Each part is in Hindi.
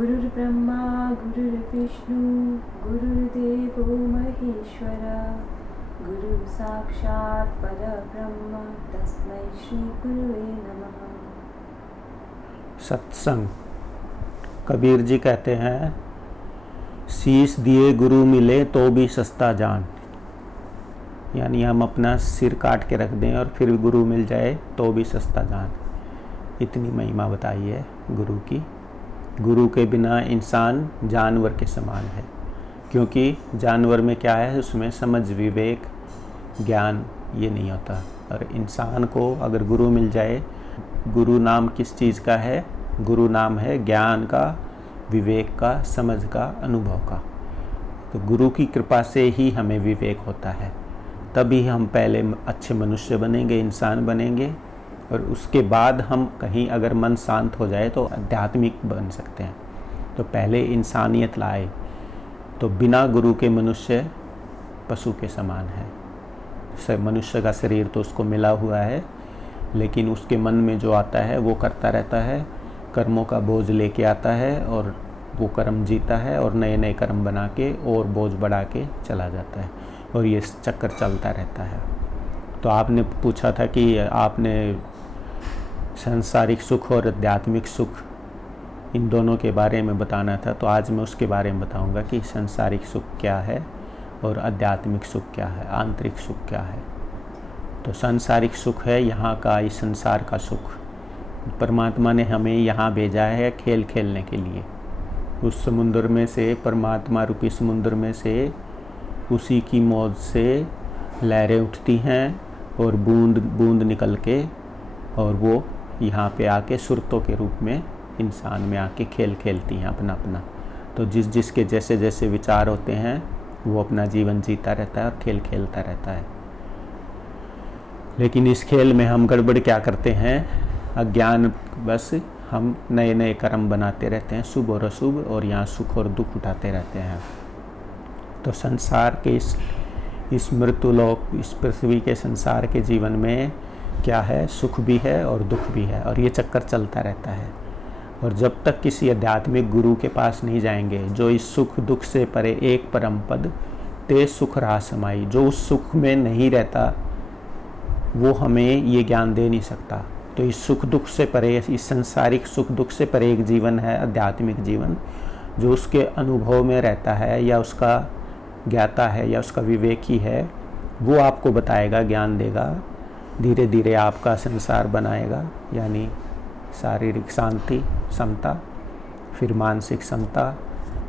गुरुर्ब्रह्मा गुरुर्विष्णु गुरुर्देवो महेश्वरा गुरु साक्षात् परब्रह्म तस्मै श्री गुरुवे नमः। सत्संग। कबीर जी कहते हैं, शीश दिए गुरु मिले तो भी सस्ता जान। यानी हम अपना सिर काट के रख दें और फिर गुरु मिल जाए तो भी सस्ता जान। इतनी महिमा बताई है गुरु की। गुरु के बिना इंसान जानवर के समान है, क्योंकि जानवर में क्या है, उसमें समझ, विवेक, ज्ञान ये नहीं होता। और इंसान को अगर गुरु मिल जाए, गुरु नाम किस चीज़ का है? गुरु नाम है ज्ञान का, विवेक का, समझ का, अनुभव का। तो गुरु की कृपा से ही हमें विवेक होता है, तभी हम पहले अच्छे मनुष्य बनेंगे, इंसान बनेंगे, और उसके बाद हम कहीं अगर मन शांत हो जाए तो आध्यात्मिक बन सकते हैं। तो पहले इंसानियत लाए। तो बिना गुरु के मनुष्य पशु के समान है। मनुष्य का शरीर तो उसको मिला हुआ है, लेकिन उसके मन में जो आता है वो करता रहता है, कर्मों का बोझ लेके आता है और वो कर्म जीता है और नए नए कर्म बना के और बोझ बढ़ा के चला जाता है, और ये चक्कर चलता रहता है। तो आपने पूछा था कि आपने सांसारिक सुख और आध्यात्मिक सुख, इन दोनों के बारे में बताना था। तो आज मैं उसके बारे में बताऊंगा कि सांसारिक सुख क्या है और आध्यात्मिक सुख क्या है, आंतरिक सुख क्या है। तो सांसारिक सुख है यहाँ का, इस संसार का सुख। परमात्मा ने हमें यहाँ भेजा है खेल खेलने के लिए। उस समुद्र में से, परमात्मा रूपी समुद्र में से, उसी की मौज से लहरें उठती हैं और बूंद बूंद निकल के, और वो यहाँ पे आके सुरतों के रूप में इंसान में आके खेल खेलती हैं अपना अपना। तो जिसके जैसे जैसे विचार होते हैं वो अपना जीवन जीता रहता है और खेल खेलता रहता है। लेकिन इस खेल में हम गड़बड़ क्या करते हैं? अज्ञान बस हम नए नए कर्म बनाते रहते हैं, शुभ और अशुभ, और यहाँ सुख और दुख उठाते रहते हैं। तो संसार के इस मृत्युलोक, इस पृथ्वी के संसार के जीवन में क्या है? सुख भी है और दुख भी है, और ये चक्कर चलता रहता है। और जब तक किसी आध्यात्मिक गुरु के पास नहीं जाएंगे, जो इस सुख दुख से परे एक परम पद ते सुख रहा समाई, जो उस सुख में नहीं रहता, वो हमें ये ज्ञान दे नहीं सकता। तो इस सुख दुख से परे, इस संसारिक सुख दुख से परे एक जीवन है आध्यात्मिक जीवन, जो उसके अनुभव में रहता है या उसका ज्ञाता है या उसका विवेकी है। वो आपको बताएगा, ज्ञान देगा, धीरे धीरे आपका संसार बनाएगा। यानी शारीरिक शांति, समता, फिर मानसिक समता,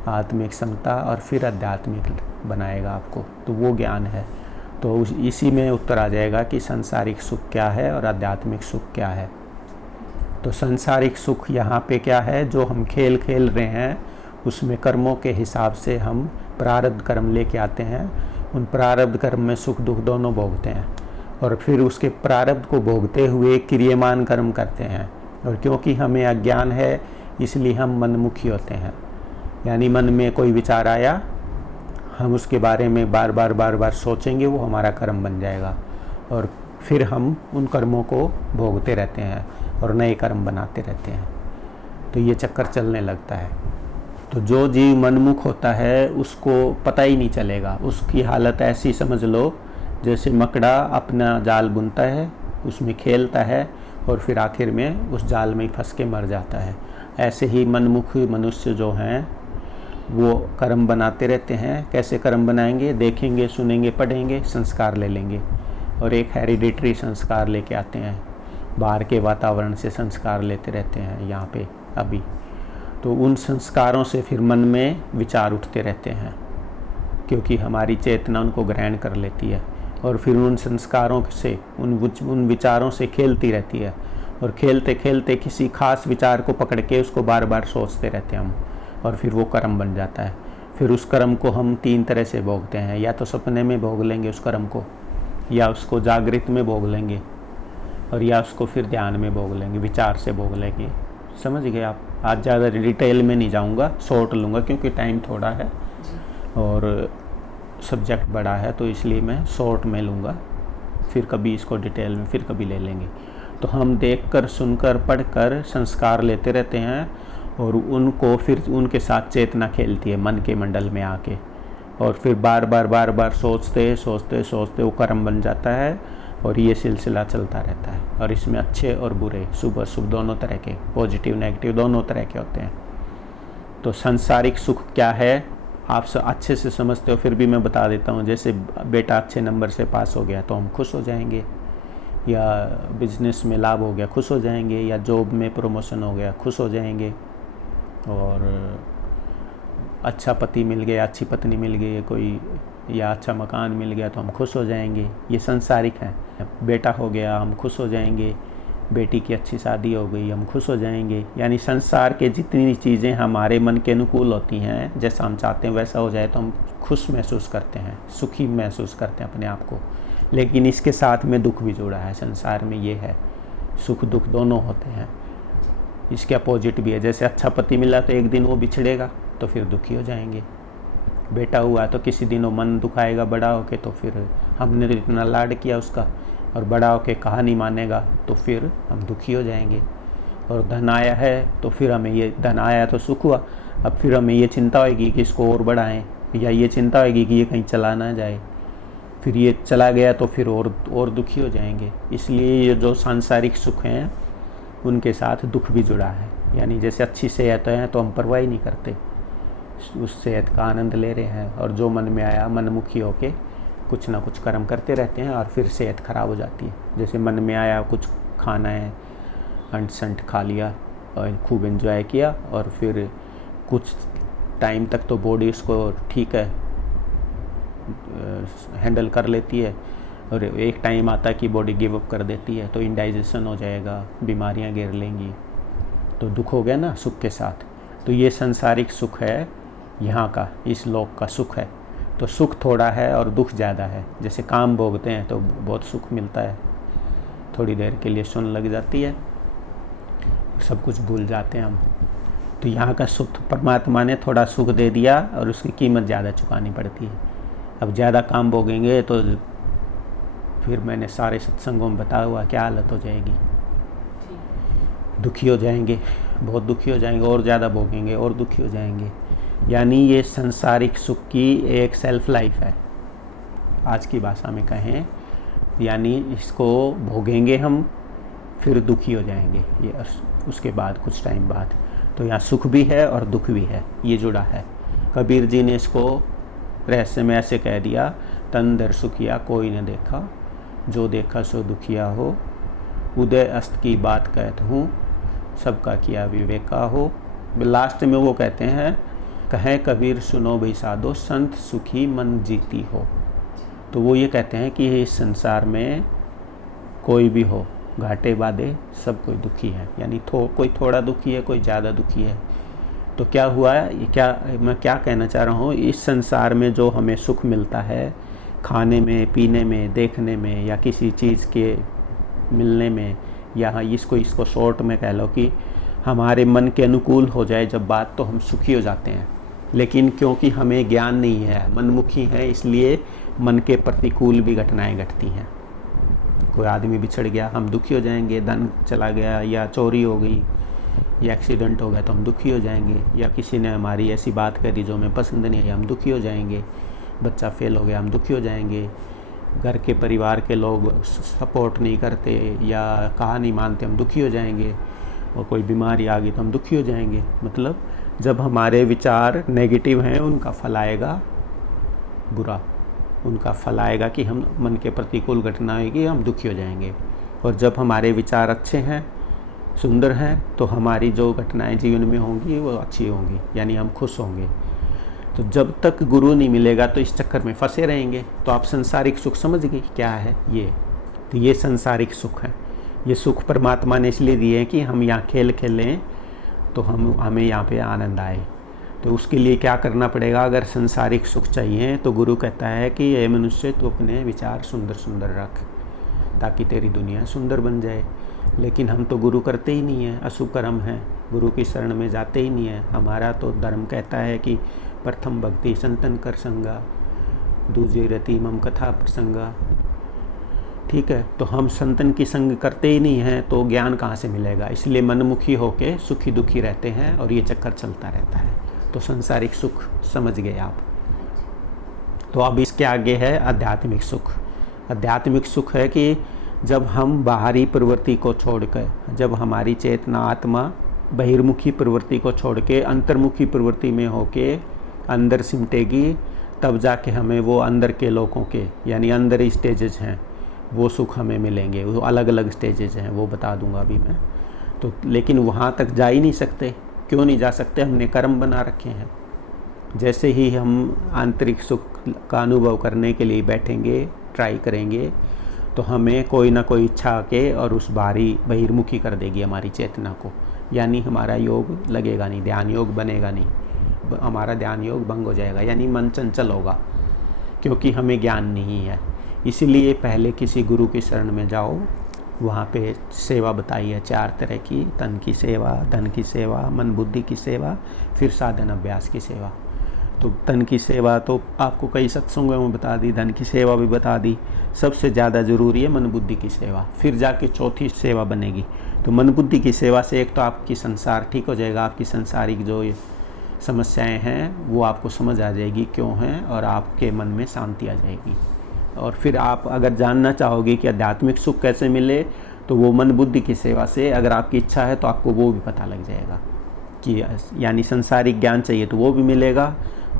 आत्मिक समता, और फिर आध्यात्मिक बनाएगा आपको। तो वो ज्ञान है। तो इसी में उत्तर आ जाएगा कि सांसारिक सुख क्या है और आध्यात्मिक सुख क्या है। तो सांसारिक सुख यहाँ पे क्या है? जो हम खेल खेल रहे हैं, उसमें कर्मों के हिसाब से हम प्रारब्ध कर्म लेके आते हैं। उन प्रारब्ध कर्म में सुख दुख दोनों भोगते हैं, और फिर उसके प्रारब्ध को भोगते हुए क्रियमान कर्म करते हैं। और क्योंकि हमें अज्ञान है, इसलिए हम मनमुखी होते हैं। यानी मन में कोई विचार आया, हम उसके बारे में बार बार सोचेंगे, वो हमारा कर्म बन जाएगा, और फिर हम उन कर्मों को भोगते रहते हैं और नए कर्म बनाते रहते हैं। तो ये चक्कर चलने लगता है। तो जो जीव मनमुख होता है उसको पता ही नहीं चलेगा। उसकी हालत ऐसी समझ लो जैसे मकड़ा अपना जाल बुनता है, उसमें खेलता है, और फिर आखिर में उस जाल में फंस के मर जाता है। ऐसे ही मनमुख मनुष्य जो हैं वो कर्म बनाते रहते हैं। कैसे कर्म बनाएंगे? देखेंगे, सुनेंगे, पढ़ेंगे, संस्कार ले लेंगे, और एक हेरिडिटरी संस्कार लेके आते हैं। बाहर के वातावरण से संस्कार लेते रहते हैं यहाँ पे अभी। तो उन संस्कारों से फिर मन में विचार उठते रहते हैं, क्योंकि हमारी चेतना उनको ग्रहण कर लेती है, और फिर उन संस्कारों से, उन विचारों से खेलती रहती है। और खेलते खेलते किसी खास विचार को पकड़ के उसको बार बार सोचते रहते हैं हम, और फिर वो कर्म बन जाता है। फिर उस कर्म को हम तीन तरह से भोगते हैं। या तो सपने में भोग लेंगे उस कर्म को, या उसको जागृत में भोग लेंगे, और या उसको फिर ध्यान में भोग लेंगे, विचार से भोग लेंगे। समझ गए आप? आज ज़्यादा डिटेल में नहीं जाऊँगा, शॉर्ट लूँगा क्योंकि टाइम थोड़ा है और सब्जेक्ट बड़ा है, तो इसलिए मैं शॉर्ट में लूँगा। फिर कभी इसको डिटेल में फिर कभी ले लेंगे। तो हम देखकर, सुनकर, पढ़कर संस्कार लेते रहते हैं, और उनको फिर उनके साथ चेतना खेलती है मन के मंडल में आके, और फिर बार बार सोचते सोचते सोचते वो कर्म बन जाता है और ये सिलसिला चलता रहता है। और इसमें अच्छे और बुरे, शुभ और शुभ दोनों तरह के, पॉजिटिव नेगेटिव दोनों तरह के होते हैं। तो सांसारिक सुख क्या है आप अच्छे से समझते हो, फिर भी मैं बता देता हूँ। जैसे बेटा अच्छे नंबर से पास हो गया तो हम खुश हो जाएंगे, या बिजनेस में लाभ हो गया खुश हो जाएंगे, या जॉब में प्रमोशन हो गया खुश हो जाएंगे, और अच्छा पति मिल गया, अच्छी पत्नी मिल गई कोई, या अच्छा मकान मिल गया तो हम खुश हो जाएंगे। ये संसारिक है। बेटा हो गया हम खुश हो जाएंगे, बेटी की अच्छी शादी हो गई हम खुश हो जाएंगे। यानी संसार के जितनी चीज़ें हमारे मन के अनुकूल होती हैं, जैसा हम चाहते हैं वैसा हो जाए तो हम खुश महसूस करते हैं, सुखी महसूस करते हैं अपने आप को। लेकिन इसके साथ में दुख भी जुड़ा है। संसार में ये है, सुख दुख दोनों होते हैं। इसके अपोजिट भी है। जैसे अच्छा पति मिला तो एक दिन वो बिछड़ेगा तो फिर दुखी हो जाएंगे। बेटा हुआ तो किसी दिन वो मन दुखाएगा बड़ा होके, तो फिर हमने तो इतना लाड किया उसका, और बड़ा होके कहा नहीं मानेगा तो फिर हम दुखी हो जाएंगे। और धन आया है तो फिर हमें ये, धन आया तो सुख हुआ, अब फिर हमें ये चिंता होगी कि इसको और बढ़ाएं, या ये चिंता होगी कि ये कहीं चला ना जाए, फिर ये चला गया तो फिर और दुखी हो जाएंगे। इसलिए ये जो सांसारिक सुख हैं उनके साथ दुख भी जुड़ा है। यानी जैसे अच्छी सेहत है तो हम परवाह ही नहीं करते, उस सेहत का आनंद ले रहे हैं, और जो मन में आया मनमुखी होके कुछ ना कुछ कर्म करते रहते हैं और फिर सेहत खराब हो जाती है। जैसे मन में आया कुछ खाना है, अंट संट खा लिया और खूब एंजॉय किया, और फिर कुछ टाइम तक तो बॉडी उसको ठीक है हैंडल कर लेती है, और एक टाइम आता है कि बॉडी गिव अप कर देती है, तो इंडाइजेशन हो जाएगा, बीमारियां घेर लेंगी, तो दुख हो गया ना सुख के साथ। तो ये संसारिक सुख है, यहाँ का इस लोक का सुख है। तो सुख थोड़ा है और दुख ज़्यादा है। जैसे काम भोगते हैं तो बहुत सुख मिलता है, थोड़ी देर के लिए सुन लग जाती है, सब कुछ भूल जाते हैं हम। तो यहाँ का सुख परमात्मा ने थोड़ा सुख दे दिया और उसकी कीमत ज़्यादा चुकानी पड़ती है। अब ज़्यादा काम भोगेंगे तो फिर मैंने सारे सत्संगों में बताया हुआ क्या हालत हो जाएगी, दुखी हो जाएंगे, बहुत दुखी हो जाएंगे, और ज़्यादा भोगेंगे और दुखी हो जाएंगे। यानी ये संसारिक सुख की एक सेल्फ लाइफ है, आज की भाषा में कहें। यानी इसको भोगेंगे हम, फिर दुखी हो जाएंगे ये उसके बाद कुछ टाइम बाद। तो यहाँ सुख भी है और दुख भी है, ये जुड़ा है। कबीर जी ने इसको रहस्य में ऐसे कह दिया, तन दर सुखिया कोई न देखा, जो देखा सो दुखिया हो, उदय अस्त की बात कहता हूँ, सबका किया विवेका हो। लास्ट में वो कहते हैं, कहें कबीर सुनो भाई साधो, संत सुखी मन जीती हो। तो वो ये कहते हैं कि इस संसार में कोई भी हो, घाटे बादे सब कोई दुखी है। यानी कोई थोड़ा दुखी है, कोई ज़्यादा दुखी है। तो क्या हुआ है, मैं क्या कहना चाह रहा हूँ, इस संसार में जो हमें सुख मिलता है, खाने में, पीने में, देखने में, या किसी चीज़ के मिलने में, या इसको शॉर्ट में कह लो कि हमारे मन के अनुकूल हो जाए जब बात, तो हम सुखी हो जाते हैं। लेकिन क्योंकि हमें ज्ञान नहीं है, मनमुखी है, इसलिए मन के प्रतिकूल भी घटनाएं घटती हैं। कोई आदमी बिछड़ गया हम दुखी हो जाएंगे, धन चला गया, या चोरी हो गई, या एक्सीडेंट हो गया तो हम दुखी हो जाएंगे, या किसी ने हमारी ऐसी बात करी जो हमें पसंद नहीं आई, हम दुखी हो जाएंगे, बच्चा फेल हो गया हम दुखी हो जाएंगे, घर के परिवार के लोग सपोर्ट नहीं करते या कहा नहीं मानते हम दुखी हो जाएंगे, और कोई बीमारी आ गई तो हम दुखी हो जाएंगे। मतलब जब हमारे विचार नेगेटिव हैं उनका फल आएगा बुरा, उनका फल आएगा कि हम मन के प्रतिकूल घटना आएगी, हम दुखी हो जाएंगे। और जब हमारे विचार अच्छे हैं, सुंदर हैं, तो हमारी जो घटनाएं जीवन में होंगी वो अच्छी होंगी, यानी हम खुश होंगे। तो जब तक गुरु नहीं मिलेगा तो इस चक्कर में फंसे रहेंगे। तो आप संसारिक सुख समझ गए क्या है ये? तो ये संसारिक सुख है। ये सुख परमात्मा ने इसलिए दिए हैं कि हम यहाँ खेल खेलें तो हमें यहाँ पे आनंद आए। तो उसके लिए क्या करना पड़ेगा? अगर संसारिक सुख चाहिए तो गुरु कहता है कि ये मनुष्य तू अपने विचार सुंदर सुंदर रख, ताकि तेरी दुनिया सुंदर बन जाए। लेकिन हम तो गुरु करते ही नहीं हैं, अशुभ कर्म है, गुरु की शरण में जाते ही नहीं है। हमारा तो धर्म कहता है कि प्रथम भक्ति संतन कर संगा, दूसरी रति मम कथा प्रसंगा, ठीक है। तो हम संतन की संग करते ही नहीं हैं तो ज्ञान कहाँ से मिलेगा। इसलिए मनमुखी होके सुखी दुखी रहते हैं और ये चक्कर चलता रहता है। तो संसारिक सुख समझ गए आप। तो अब इसके आगे है आध्यात्मिक सुख। आध्यात्मिक सुख है कि जब हम बाहरी प्रवृत्ति को छोड़कर, जब हमारी चेतना आत्मा बहिर्मुखी प्रवृत्ति को छोड़ के अंतर्मुखी प्रवृत्ति में होके अंदर सिमटेगी, तब जाके हमें वो अंदर के लोगों के यानी अंदर स्टेजेस हैं वो सुख हमें मिलेंगे। वो अलग अलग स्टेजेस हैं, वो बता दूंगा अभी मैं। तो लेकिन वहाँ तक जा ही नहीं सकते। क्यों नहीं जा सकते? हमने कर्म बना रखे हैं। जैसे ही हम आंतरिक सुख का अनुभव करने के लिए बैठेंगे, ट्राई करेंगे, तो हमें कोई ना कोई इच्छा आके और उस बाहरी बहिर्मुखी कर देगी हमारी चेतना को। यानी हमारा योग लगेगा नहीं, ध्यान योग बनेगा नहीं, हमारा ध्यान योग भंग हो जाएगा, यानी मन चंचल होगा, क्योंकि हमें ज्ञान नहीं है। इसीलिए पहले किसी गुरु की शरण में जाओ। वहाँ पे सेवा बताई है 4 तरह की: तन की सेवा, धन की सेवा, मन बुद्धि की सेवा, फिर साधन अभ्यास की सेवा। तो तन की सेवा तो आपको कई सत्संगों में बता दी, धन की सेवा भी बता दी। सबसे ज़्यादा ज़रूरी है मन बुद्धि की सेवा, फिर जाके चौथी सेवा बनेगी। तो मन बुद्धि की सेवा से एक तो आपकी संसार ठीक हो जाएगा, आपकी संसारिक जो समस्याएं हैं वो आपको समझ आ जाएगी क्यों हैं, और आपके मन में शांति आ जाएगी। और फिर आप अगर जानना चाहोगे कि आध्यात्मिक सुख कैसे मिले, तो वो मन बुद्धि की सेवा से अगर आपकी इच्छा है तो आपको वो भी पता लग जाएगा कि यानी संसारिक ज्ञान चाहिए तो वो भी मिलेगा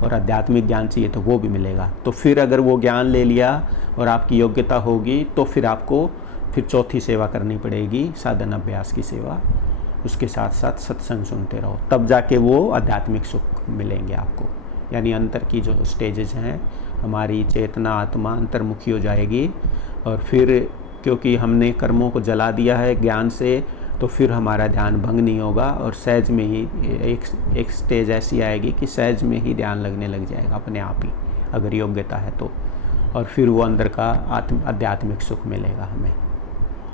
और आध्यात्मिक ज्ञान चाहिए तो वो भी मिलेगा। तो फिर अगर वो ज्ञान ले लिया और आपकी योग्यता होगी तो फिर आपको फिर चौथी सेवा करनी पड़ेगी, साधन अभ्यास की सेवा। उसके साथ साथ सत्संग सुनते रहो, तब जाके वो आध्यात्मिक सुख मिलेंगे आपको। यानी अंतर की जो स्टेजेस हैं, हमारी चेतना आत्मा अंतर्मुखी हो जाएगी। और फिर क्योंकि हमने कर्मों को जला दिया है ज्ञान से, तो फिर हमारा ध्यान भंग नहीं होगा और सहज में ही एक स्टेज ऐसी आएगी कि सहज में ही ध्यान लगने लग जाएगा अपने आप ही, अगर योग्यता है तो। और फिर वो अंदर का आध्यात्मिक सुख मिलेगा हमें।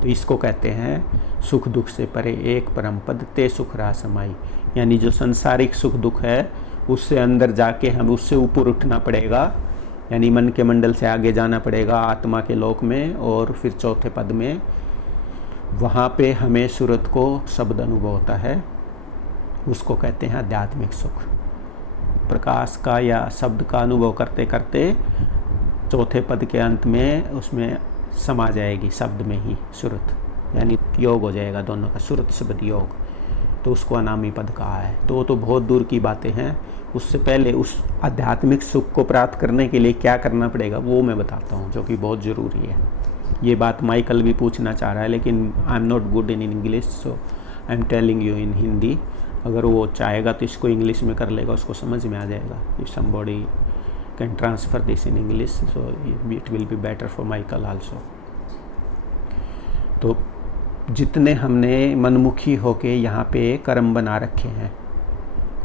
तो इसको कहते हैं सुख दुख से परे एक परम पद ते सुख रहा समाई। यानी जो संसारिक सुख दुख है उससे अंदर जाके हम उससे ऊपर उठना पड़ेगा, यानी मन के मंडल से आगे जाना पड़ेगा आत्मा के लोक में। और फिर चौथे पद में वहाँ पे हमें सूरत को शब्द अनुभव होता है, उसको कहते हैं आध्यात्मिक सुख। प्रकाश का या शब्द का अनुभव करते करते चौथे पद के अंत में उसमें समा जाएगी शब्द में ही सूरत, यानी योग हो जाएगा दोनों का, सूरत शब्द योग। तो उसको अनामी पद कहा है। तो वो तो बहुत दूर की बातें हैं। उससे पहले उस आध्यात्मिक सुख को प्राप्त करने के लिए क्या करना पड़ेगा वो मैं बताता हूँ, जो कि बहुत ज़रूरी है। ये बात माइकल भी पूछना चाह रहा है, लेकिन I am not good in English, so I am telling you in Hindi. अगर वो चाहेगा तो इसको इंग्लिश में कर लेगा, उसको समझ में आ जाएगा। If somebody can transfer this in English, so it will be better for Michael also. तो जितने हमने मनमुखी होके यहाँ पे कर्म बना रखे हैं,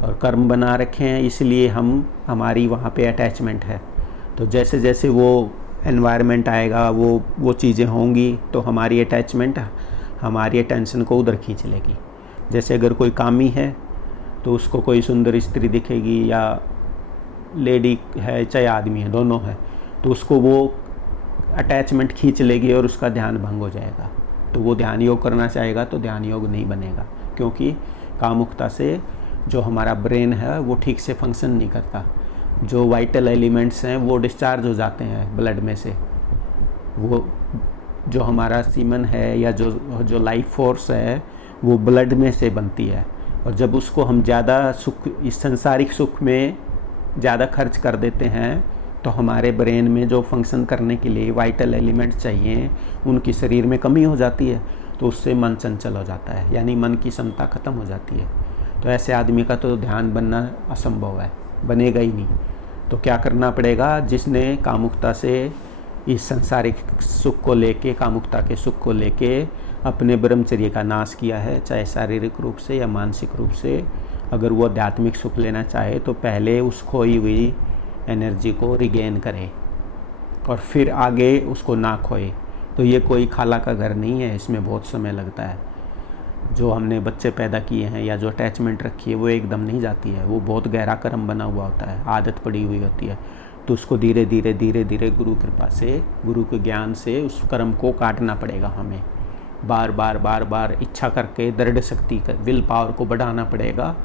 और कर्म बना रखे हैं इसलिए हमारी वहाँ पे अटैचमेंट है। तो जैसे जैसे वो एनवायरनमेंट आएगा, वो चीज़ें होंगी, तो हमारी अटैचमेंट हमारी अटेंशन को उधर खींच लेगी। जैसे अगर कोई कामी है तो उसको कोई सुंदर स्त्री दिखेगी, या लेडी है चाहे आदमी है, दोनों है, तो उसको वो अटैचमेंट खींच लेगी और उसका ध्यान भंग हो जाएगा। तो वो ध्यान योग करना चाहेगा तो ध्यान योग नहीं बनेगा, क्योंकि कामुकता से जो हमारा ब्रेन है वो ठीक से फंक्शन नहीं करता। जो वाइटल एलिमेंट्स हैं वो डिस्चार्ज हो जाते हैं ब्लड में से। वो जो हमारा सीमन है या जो लाइफ फोर्स है वो ब्लड में से बनती है। और जब उसको हम ज़्यादा सुख, इस संसारिक सुख में ज़्यादा खर्च कर देते हैं, तो हमारे ब्रेन में जो फंक्शन करने के लिए वाइटल एलिमेंट्स चाहिए उनकी शरीर में कमी हो जाती है। तो उससे मन चंचल हो जाता है, यानी मन की क्षमता ख़त्म हो जाती है। तो ऐसे आदमी का तो ध्यान बनना असंभव है, बनेगा ही नहीं। तो क्या करना पड़ेगा? जिसने कामुकता से इस संसारिक सुख को लेके, कामुकता के सुख को लेके अपने ब्रह्मचर्य का नाश किया है, चाहे शारीरिक रूप से या मानसिक रूप से, अगर वो आध्यात्मिक सुख लेना चाहे तो पहले उस खोई हुई एनर्जी को रिगेन करे और फिर आगे उसको ना खोए। तो ये कोई खाला का घर नहीं है, इसमें बहुत समय लगता है। जो हमने बच्चे पैदा किए हैं या जो अटैचमेंट रखी है वो एकदम नहीं जाती है, वो बहुत गहरा कर्म बना हुआ होता है, आदत पड़ी हुई होती है। तो उसको धीरे धीरे धीरे धीरे गुरु कृपा से, गुरु के ज्ञान से उस कर्म को काटना पड़ेगा हमें। बार बार बार बार इच्छा करके दृढ़ शक्ति का विल पावर को बढ़ाना पड़ेगा,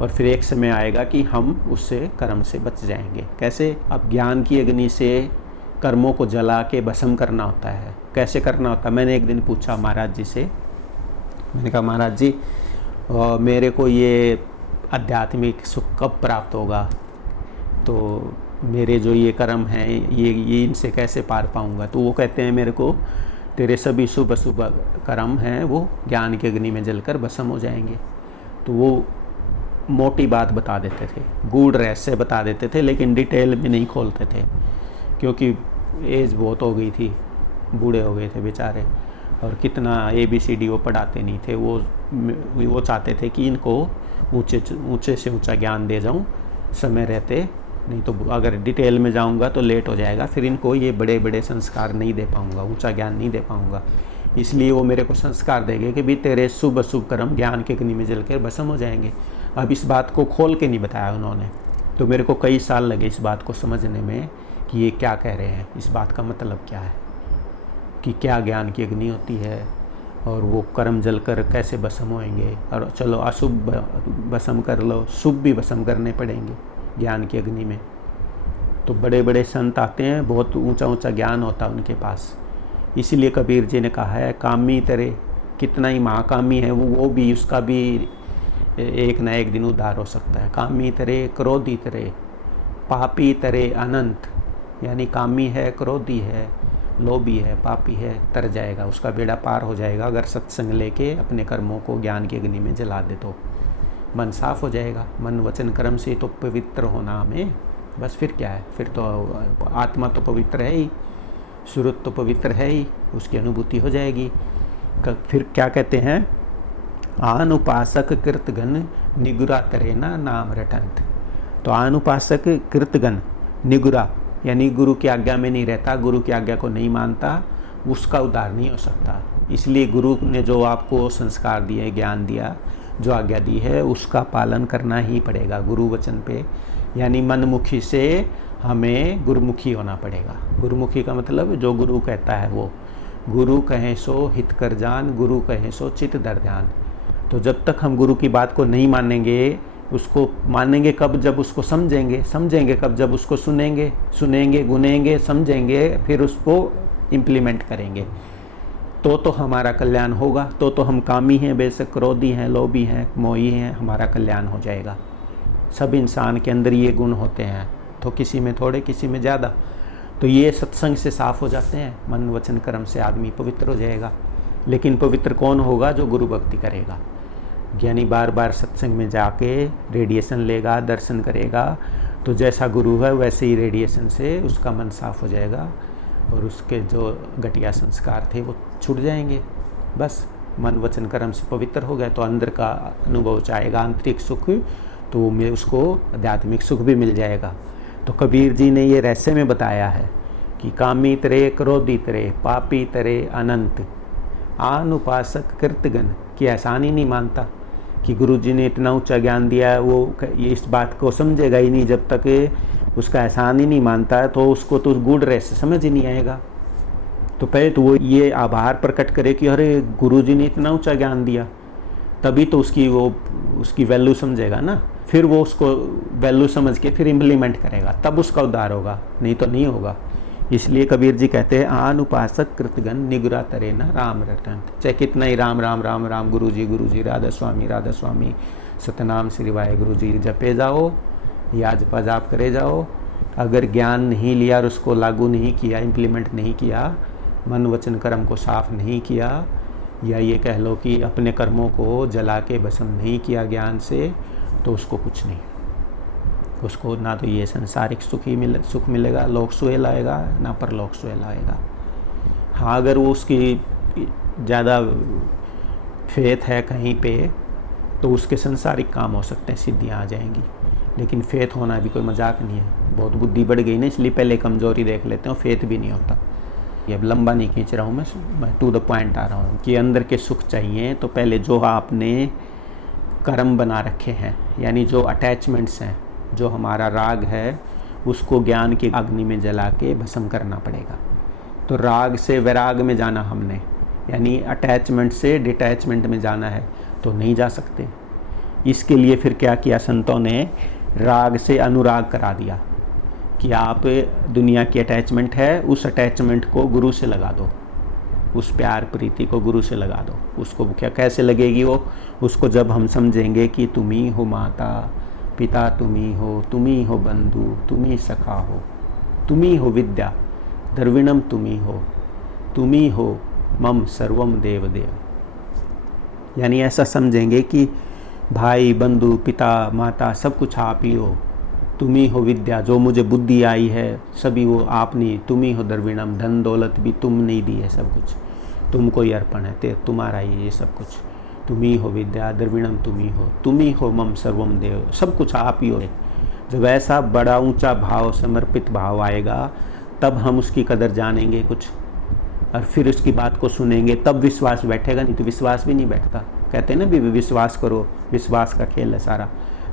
और फिर एक समय आएगा कि हम उससे कर्म से बच जाएंगे। कैसे? अब ज्ञान की अग्नि से कर्मों को जला के भस्म करना होता है। कैसे करना होता है? मैंने एक दिन पूछा महाराज जी से, मैंने कहा महाराज जी मेरे को ये आध्यात्मिक सुख कब प्राप्त होगा? तो मेरे जो ये कर्म हैं ये इनसे कैसे पार पाऊंगा? तो वो कहते हैं मेरे को तेरे सभी शुभ अशुभ कर्म हैं वो ज्ञान की अग्नि में जलकर भस्म हो जाएंगे। तो वो मोटी बात बता देते थे, गूढ़ रहस्य बता देते थे, लेकिन डिटेल में नहीं खोलते थे, क्योंकि एज बहुत हो गई थी, बूढ़े हो गए थे बेचारे, और कितना ABCD वो पढ़ाते नहीं थे। वो चाहते थे कि इनको ऊंचे से ऊंचा ज्ञान दे जाऊं समय रहते, नहीं तो अगर डिटेल में जाऊंगा तो लेट हो जाएगा, फिर इनको ये बड़े बड़े संस्कार नहीं दे पाऊंगा, ऊंचा ज्ञान नहीं दे पाऊंगा। इसलिए वो मेरे को संस्कार देंगे कि भी तेरे शुभ अशुभ कर्म ज्ञान के अग्नि में जलकर भस्म हो जाएंगे। अब इस बात को खोल के नहीं बताया उन्होंने, तो मेरे को कई साल लगे इस बात को समझने में कि ये क्या कह रहे हैं, इस बात का मतलब क्या है, कि क्या ज्ञान की अग्नि होती है और वो कर्म जलकर कैसे भस्म होएंगे। और चलो अशुभ भस्म कर लो, शुभ भी भस्म करने पड़ेंगे ज्ञान की अग्नि में। तो बड़े बड़े संत आते हैं, बहुत ऊंचा ऊंचा ज्ञान होता है उनके पास। इसीलिए कबीर जी ने कहा है कामी तेरे, कितना ही महाकामी है वो भी, उसका भी एक न एक दिन उद्धार हो सकता है। कामी तेरे, क्रोधी तेरे, पापी तेरे अनंत, यानी कामी है, क्रोधी है, लोभी है, पापी है, तर जाएगा, उसका बेड़ा पार हो जाएगा अगर सत्संग लेके अपने कर्मों को ज्ञान की अग्नि में जला दे तो। मन साफ हो जाएगा, मन वचन कर्म से तो पवित्र होना हमें, बस फिर क्या है, फिर तो आत्मा तो पवित्र है ही, सूरत तो पवित्र है ही, उसकी अनुभूति हो जाएगी। फिर क्या कहते हैं? आनुपासक कृतगन निगुरा तरेना नाम रटंत। तो आनुपासक कृतगन निगुरा, यानी गुरु की आज्ञा में नहीं रहता, गुरु की आज्ञा को नहीं मानता, उसका उद्धार नहीं हो सकता। इसलिए गुरु ने जो आपको संस्कार दिए, ज्ञान दिया, जो आज्ञा दी है, उसका पालन करना ही पड़ेगा गुरु वचन पे। यानी मनमुखी से हमें गुरुमुखी होना पड़ेगा। गुरुमुखी का मतलब जो गुरु कहता है वो, गुरु कहे सो हित कर जान, गुरु कहे सो चित दर ध्यान। तो जब तक हम गुरु की बात को नहीं मानेंगे, उसको मानेंगे कब? जब उसको समझेंगे। समझेंगे कब? जब उसको सुनेंगे, गुनेंगे, समझेंगे, फिर उसको इम्प्लीमेंट करेंगे, तो हमारा कल्याण होगा। तो हम कामी हैं, बेशक क्रोधी हैं, लोभी हैं, मोही हैं, हमारा कल्याण हो जाएगा। सब इंसान के अंदर ये गुण होते हैं, तो किसी में थोड़े, किसी में ज़्यादा। तो ये सत्संग से साफ हो जाते हैं, मन वचन कर्म से आदमी पवित्र हो जाएगा। लेकिन पवित्र कौन होगा? जो गुरु भक्ति करेगा, यानी बार बार सत्संग में जाके रेडिएशन लेगा, दर्शन करेगा, तो जैसा गुरु है वैसे ही रेडिएशन से उसका मन साफ हो जाएगा और उसके जो घटिया संस्कार थे वो छूट जाएंगे। बस मन वचन कर्म से पवित्र हो गए तो अंदर का अनुभव चाहेगा, आंतरिक सुख, तो उसको आध्यात्मिक सुख भी मिल जाएगा। तो कबीर जी ने ये रहस्य में बताया है कि कामी तरे, क्रोधी तरे, पापी तरे अनंत, आनुपासक कृतगन, की एहसान ही नहीं मानता कि गुरु जी ने इतना ऊंचा ज्ञान दिया है, वो ये इस बात को समझेगा ही नहीं। जब तक उसका एहसान ही नहीं मानता है तो उसको तो गूढ़ रहस्य समझ ही नहीं आएगा। तो पहले तो वो ये आभार प्रकट करे कि अरे गुरु जी ने इतना ऊंचा ज्ञान दिया, तभी तो उसकी वैल्यू समझेगा ना। फिर वो उसको वैल्यू समझ के फिर इम्प्लीमेंट करेगा, तब उसका उद्धार होगा, नहीं तो नहीं होगा। इसलिए कबीर जी कहते हैं आनुपासक कृतगन निगुरा तरे न राम रटन। चाहे कितना ही राम राम राम राम, गुरु जी राधा स्वामी सतनाम श्री वाहे गुरु जी जपे जाओ या जपा जाप करे जाओ, अगर ज्ञान नहीं लिया और उसको लागू नहीं किया, इम्प्लीमेंट नहीं किया, मन वचन कर्म को साफ नहीं किया, या ये कह लो कि अपने कर्मों को जला के भस्म नहीं किया ज्ञान से, तो उसको कुछ नहीं, उसको ना तो ये संसारिक सुख मिलेगा, लोक सुहेल आएगा, ना परलोक सुहेल आएगा। हाँ, अगर वो उसकी ज़्यादा फेथ है कहीं पे, तो उसके संसारिक काम हो सकते हैं, सिद्धियाँ आ जाएंगी। लेकिन फेथ होना भी कोई मजाक नहीं है। बहुत बुद्धि बढ़ गई ना, इसलिए पहले कमज़ोरी देख लेते हैं, फेथ भी नहीं होता। ये अब लंबा नहीं खींच रहा हूँ मैं टू द पॉइंट आ रहा हूँ कि अंदर के सुख चाहिए तो पहले जो आपने कर्म बना रखे हैं, यानी जो अटैचमेंट्स हैं, जो हमारा राग है उसको ज्ञान की अग्नि में जला के भस्म करना पड़ेगा। तो राग से वैराग में जाना हमने, यानी अटैचमेंट से डिटैचमेंट में जाना है, तो नहीं जा सकते। इसके लिए फिर क्या किया संतों ने, राग से अनुराग करा दिया कि आप दुनिया की अटैचमेंट है, उस अटैचमेंट को गुरु से लगा दो, उस प्यार प्रीति को गुरु से लगा दो। उसको क्या कैसे लगेगी वो, उसको जब हम समझेंगे कि तुम ही हो माता पिता, तुम ही हो बंधु, तुम ही सखा हो, तुम ही हो विद्या द्रविणम, तुम ही हो मम सर्वम देव देव। यानी ऐसा समझेंगे कि भाई बंधु पिता माता सब कुछ आप ही हो, तुम ही हो विद्या, जो मुझे बुद्धि आई है सभी वो आप नहीं, तुम ही हो द्रविणम, धन दौलत भी तुम नहीं दी है, सब कुछ तुमको ही अर्पण है, तुम्हारा ही ये सब कुछ, तुम ही हो विद्या द्रविणम, तुम ही हो मम सर्वम देव, सब कुछ आप ही हो। जब ऐसा बड़ा ऊंचा भाव समर्पित भाव आएगा तब हम उसकी कदर जानेंगे कुछ, और फिर उसकी बात को सुनेंगे, तब विश्वास बैठेगा, नहीं तो विश्वास भी नहीं बैठता। कहते हैं ना भी विश्वास करो, विश्वास का खेल है सारा।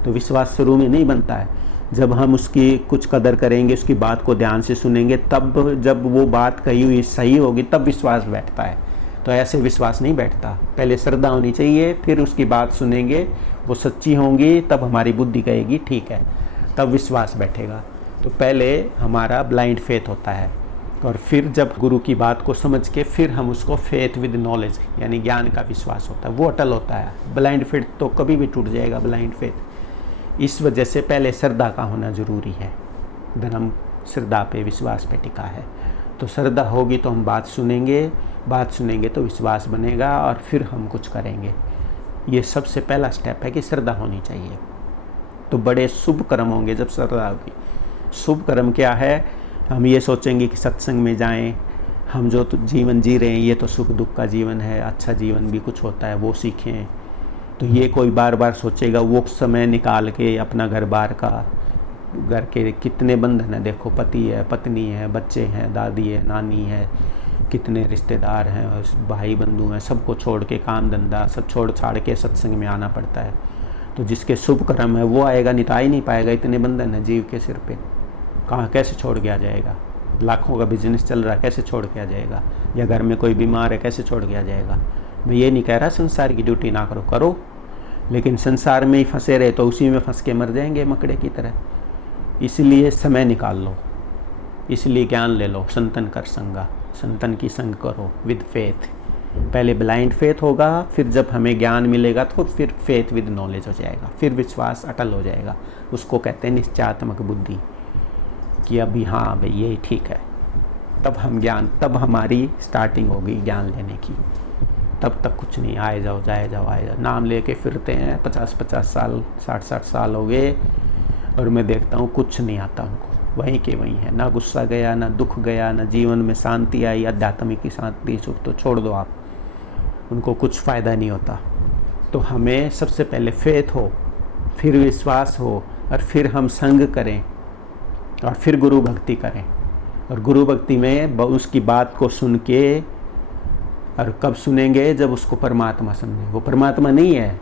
तो विश्वास शुरू में नहीं बनता है, जब हम उसकी कुछ कदर करेंगे, उसकी बात को ध्यान से सुनेंगे, तब जब वो बात कही हुई सही होगी तब विश्वास बैठता है। तो ऐसे विश्वास नहीं बैठता, पहले श्रद्धा होनी चाहिए, फिर उसकी बात सुनेंगे, वो सच्ची होंगी, तब हमारी बुद्धि कहेगी ठीक है, तब विश्वास बैठेगा। तो पहले हमारा ब्लाइंड फेथ होता है, और फिर जब गुरु की बात को समझ के फिर हम उसको फेथ विद नॉलेज यानी ज्ञान का विश्वास होता है, वो अटल होता है। ब्लाइंड फेथ तो कभी भी टूट जाएगा, ब्लाइंड फेथ। इस वजह से पहले श्रद्धा का होना ज़रूरी है, धर्म श्रद्धा पे विश्वास पे टिका है। तो श्रद्धा होगी तो हम बात सुनेंगे तो विश्वास बनेगा, और फिर हम कुछ करेंगे। ये सबसे पहला स्टेप है कि श्रद्धा होनी चाहिए। तो बड़े शुभ कर्म होंगे जब श्रद्धा होगी। शुभ कर्म क्या है, हम ये सोचेंगे कि सत्संग में जाएं, हम जो तो जीवन जी रहे हैं ये तो सुख दुख का जीवन है, अच्छा जीवन भी कुछ होता है वो सीखें। तो ये कोई बार बार सोचेगा, वो समय निकाल के अपना घर बार का, घर के कितने बंधन है, देखो पति है पत्नी है बच्चे हैं दादी है नानी है, कितने रिश्तेदार हैं और भाई बंधु हैं, सबको छोड़ के काम धंधा सब छोड़ छाड़ के सत्संग में आना पड़ता है। तो जिसके शुभ कर्म है वो आएगा, नहीं तो आ ही नहीं पाएगा, इतने बंधन है जीव के सिर पे, कहाँ कैसे छोड़ के आ जाएगा। लाखों का बिजनेस चल रहा है, कैसे छोड़ के आ जाएगा, या घर में कोई बीमार है कैसे छोड़ के आ जाएगा। मैं ये नहीं कह रहा संसार की ड्यूटी ना करो, करो, लेकिन संसार में ही फंसे रहे तो उसी में फंस के मर जाएंगे मकड़े की तरह। इसलिए समय निकाल लो, इसलिए ज्ञान ले लो, संतन कर संगा, संतन की संग करो विद फेथ। पहले ब्लाइंड फेथ होगा, फिर जब हमें ज्ञान मिलेगा तो फिर फेथ विद नॉलेज हो जाएगा, फिर विश्वास अटल हो जाएगा। उसको कहते हैं निश्चयात्मक बुद्धि, कि अभी हाँ भाई यही ठीक है। तब हम ज्ञान, तब हमारी स्टार्टिंग होगी ज्ञान लेने की। तब तक कुछ नहीं, आए जाओ जाए जाओ आए जाओ, नाम लेके फिरते हैं 50-50 साल 60-60 साल हो गए, और मैं देखता हूँ कुछ नहीं आता उनको, वहीं के वहीं है, ना गुस्सा गया ना दुख गया, ना जीवन में शांति आई, आध्यात्मिक की शांति सुख तो छोड़ दो आप, उनको कुछ फ़ायदा नहीं होता। तो हमें सबसे पहले फेथ हो, फिर विश्वास हो, और फिर हम संग करें, और फिर गुरु भक्ति करें। और गुरु भक्ति में उसकी बात को सुन के, और कब सुनेंगे, जब उसको परमात्मा समझें। वो परमात्मा नहीं है,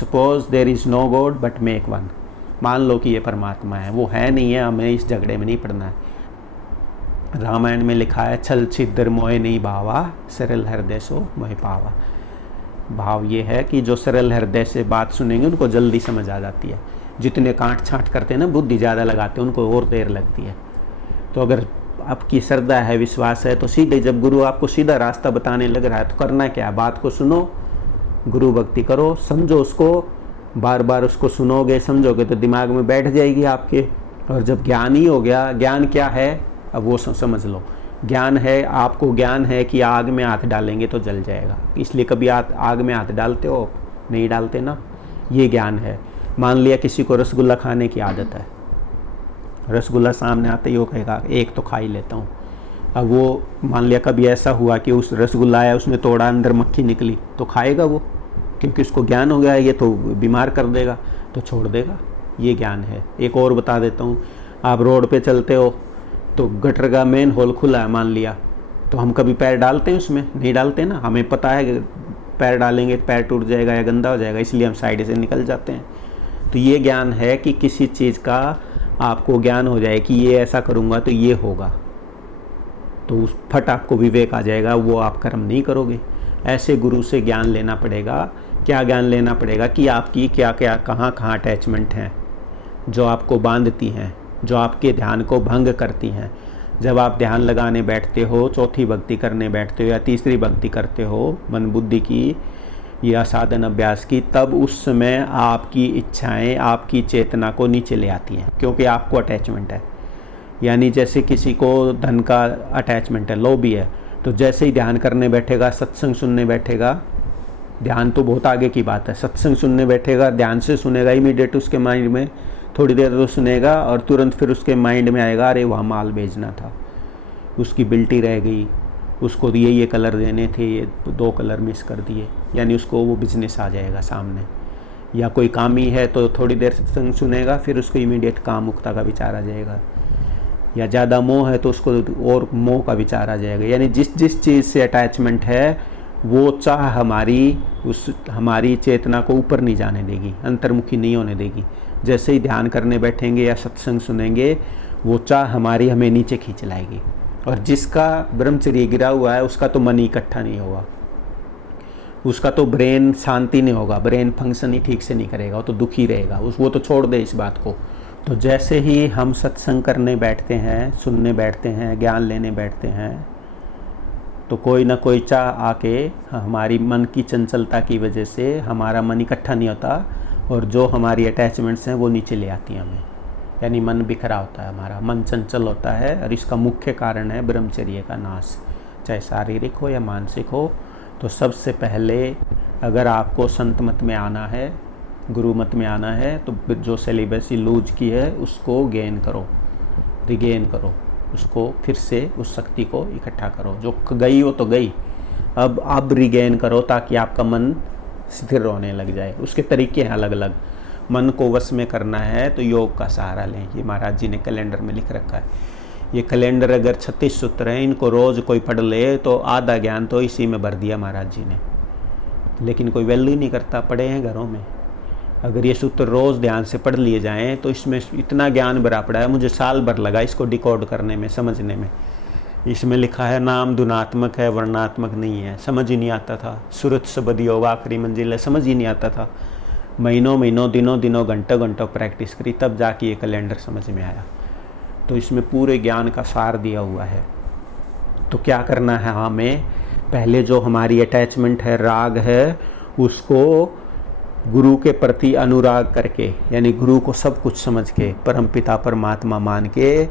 suppose there is no God but make one, मान लो कि ये परमात्मा है, वो है नहीं है, हमें इस झगड़े में नहीं पड़ना है। रामायण में लिखा है, छल छिद्र मोहे नहीं भावा, सरल हृदय सो मोहि पावा। भाव ये है कि जो सरल हृदय से बात सुनेंगे उनको जल्दी समझ आ जाती है। जितने काट छाँट करते हैं ना, बुद्धि ज़्यादा लगाते हैं, उनको और देर लगती है। तो अगर आपकी श्रद्धा है विश्वास है तो सीधे, जब गुरु आपको सीधा रास्ता बताने लग रहा है तो करना क्या है, बात को सुनो, गुरु भक्ति करो, समझो उसको, बार बार उसको सुनोगे समझोगे तो दिमाग में बैठ जाएगी आपके। और जब ज्ञान ही हो गया, ज्ञान क्या है अब वो समझ लो। ज्ञान है, आपको ज्ञान है कि आग में हाथ डालेंगे तो जल जाएगा, इसलिए कभी आग में हाथ डालते हो? नहीं डालते ना, ये ज्ञान है। मान लिया किसी को रसगुल्ला खाने की आदत है, रसगुल्ला सामने आते ही वो कहेगा एक तो खा ही लेता हूँ। अब वो मान लिया कभी ऐसा हुआ कि उस रसगुल्ला आया, उसने तोड़ा, अंदर मक्खी निकली, तो खाएगा वो, क्योंकि उसको ज्ञान हो गया ये तो बीमार कर देगा, तो छोड़ देगा। ये ज्ञान है। एक और बता देता हूँ, आप रोड पे चलते हो तो गटर का मेन होल खुला है मान लिया, तो हम कभी पैर डालते हैं उसमें? नहीं डालते ना, हमें पता है कि पैर डालेंगे तो पैर टूट जाएगा या गंदा हो जाएगा, इसलिए हम साइड से निकल जाते हैं। तो ये ज्ञान है कि किसी चीज़ का आपको ज्ञान हो जाए कि ये ऐसा करूँगा तो ये होगा, तो उस फट आपको विवेक आ जाएगा, वो आप कर्म नहीं करोगे। ऐसे गुरु से ज्ञान लेना पड़ेगा। क्या ज्ञान लेना पड़ेगा कि आपकी क्या क्या कहाँ कहाँ अटैचमेंट हैं जो आपको बांधती हैं, जो आपके ध्यान को भंग करती हैं। जब आप ध्यान लगाने बैठते हो, चौथी भक्ति करने बैठते हो या तीसरी भक्ति करते हो मन बुद्धि की या साधन अभ्यास की, तब उस समय आपकी इच्छाएं आपकी चेतना को नीचे ले आती हैं, क्योंकि आपको अटैचमेंट है। यानी जैसे किसी को धन का अटैचमेंट है, लोभी है, तो जैसे ही ध्यान करने बैठेगा, सत्संग सुनने बैठेगा, ध्यान तो बहुत आगे की बात है, सत्संग सुनने बैठेगा, ध्यान से सुनेगा, इमीडिएट उसके माइंड में थोड़ी देर तो सुनेगा और तुरंत फिर उसके माइंड में आएगा, अरे वहाँ माल भेजना था, उसकी बिल्टी रह गई, उसको ये कलर देने थे, ये 2 कलर मिस कर दिए। यानी उसको वो बिजनेस आ जाएगा सामने। या कोई काम ही है तो थोड़ी देर सत्संग सुनेगा, फिर उसको इमीडिएट काम मुक्ता का विचार आ जाएगा। या ज़्यादा मोह है तो उसको और मोह का विचार आ जाएगा। यानी जिस जिस चीज़ से अटैचमेंट है वो चाह हमारी चेतना को ऊपर नहीं जाने देगी, अंतर्मुखी नहीं होने देगी। जैसे ही ध्यान करने बैठेंगे या सत्संग सुनेंगे, वो चाह हमें नीचे खींच लाएगी। और जिसका ब्रह्मचर्य गिरा हुआ है उसका तो मन इकट्ठा नहीं होगा, उसका तो ब्रेन शांति नहीं होगा, ब्रेन फंक्शन ही ठीक से नहीं करेगा, वो तो दुखी रहेगा। वो तो छोड़ दे इस बात को। तो जैसे ही हम सत्संग करने बैठते हैं, सुनने बैठते हैं, ज्ञान लेने बैठते हैं, तो कोई ना कोई चाह आके हमारी मन की चंचलता की वजह से हमारा मन इकट्ठा नहीं होता और जो हमारी अटैचमेंट्स हैं वो नीचे ले आती हैं हमें। यानी मन बिखरा होता है, हमारा मन चंचल होता है। और इसका मुख्य कारण है ब्रह्मचर्य का नाश, चाहे शारीरिक हो या मानसिक हो। तो सबसे पहले अगर आपको संत मत में आना है, गुरु मत में आना है, तो जो सेलिबेसी लूज की है उसको गेन करो, रिगेन करो, उसको फिर से उस शक्ति को इकट्ठा करो। जो गई वो तो गई, अब रिगेन करो ताकि आपका मन स्थिर होने लग जाए। उसके तरीके हैं अलग अलग। मन को वश में करना है तो योग का सहारा लें। ये महाराज जी ने कैलेंडर में लिख रखा है। ये कैलेंडर अगर 36 सूत्र हैं, इनको रोज़ कोई पढ़ ले तो आधा ज्ञान तो इसी में भर दिया महाराज जी ने। लेकिन कोई वैल्यू नहीं करता, पढ़े हैं घरों में। अगर ये सूत्र रोज़ ध्यान से पढ़ लिए जाएं तो इसमें इतना ज्ञान भरा पड़ा है। मुझे साल भर लगा इसको डिकोड करने में, समझने में। इसमें लिखा है नाम धुनात्मक है, वर्णात्मक नहीं है। समझ ही नहीं आता था। सुरत शब्द योग आखिरी मंजिल है, समझ ही नहीं आता था। महीनों दिनों घंटों प्रैक्टिस करी, तब जाके ये कैलेंडर समझ में आया। तो इसमें पूरे ज्ञान का सार दिया हुआ है। तो क्या करना है हमें? पहले जो हमारी अटैचमेंट है, राग है, उसको गुरु के प्रति अनुराग करके, यानी गुरु को सब कुछ समझ के, परमपिता परमात्मा मान के।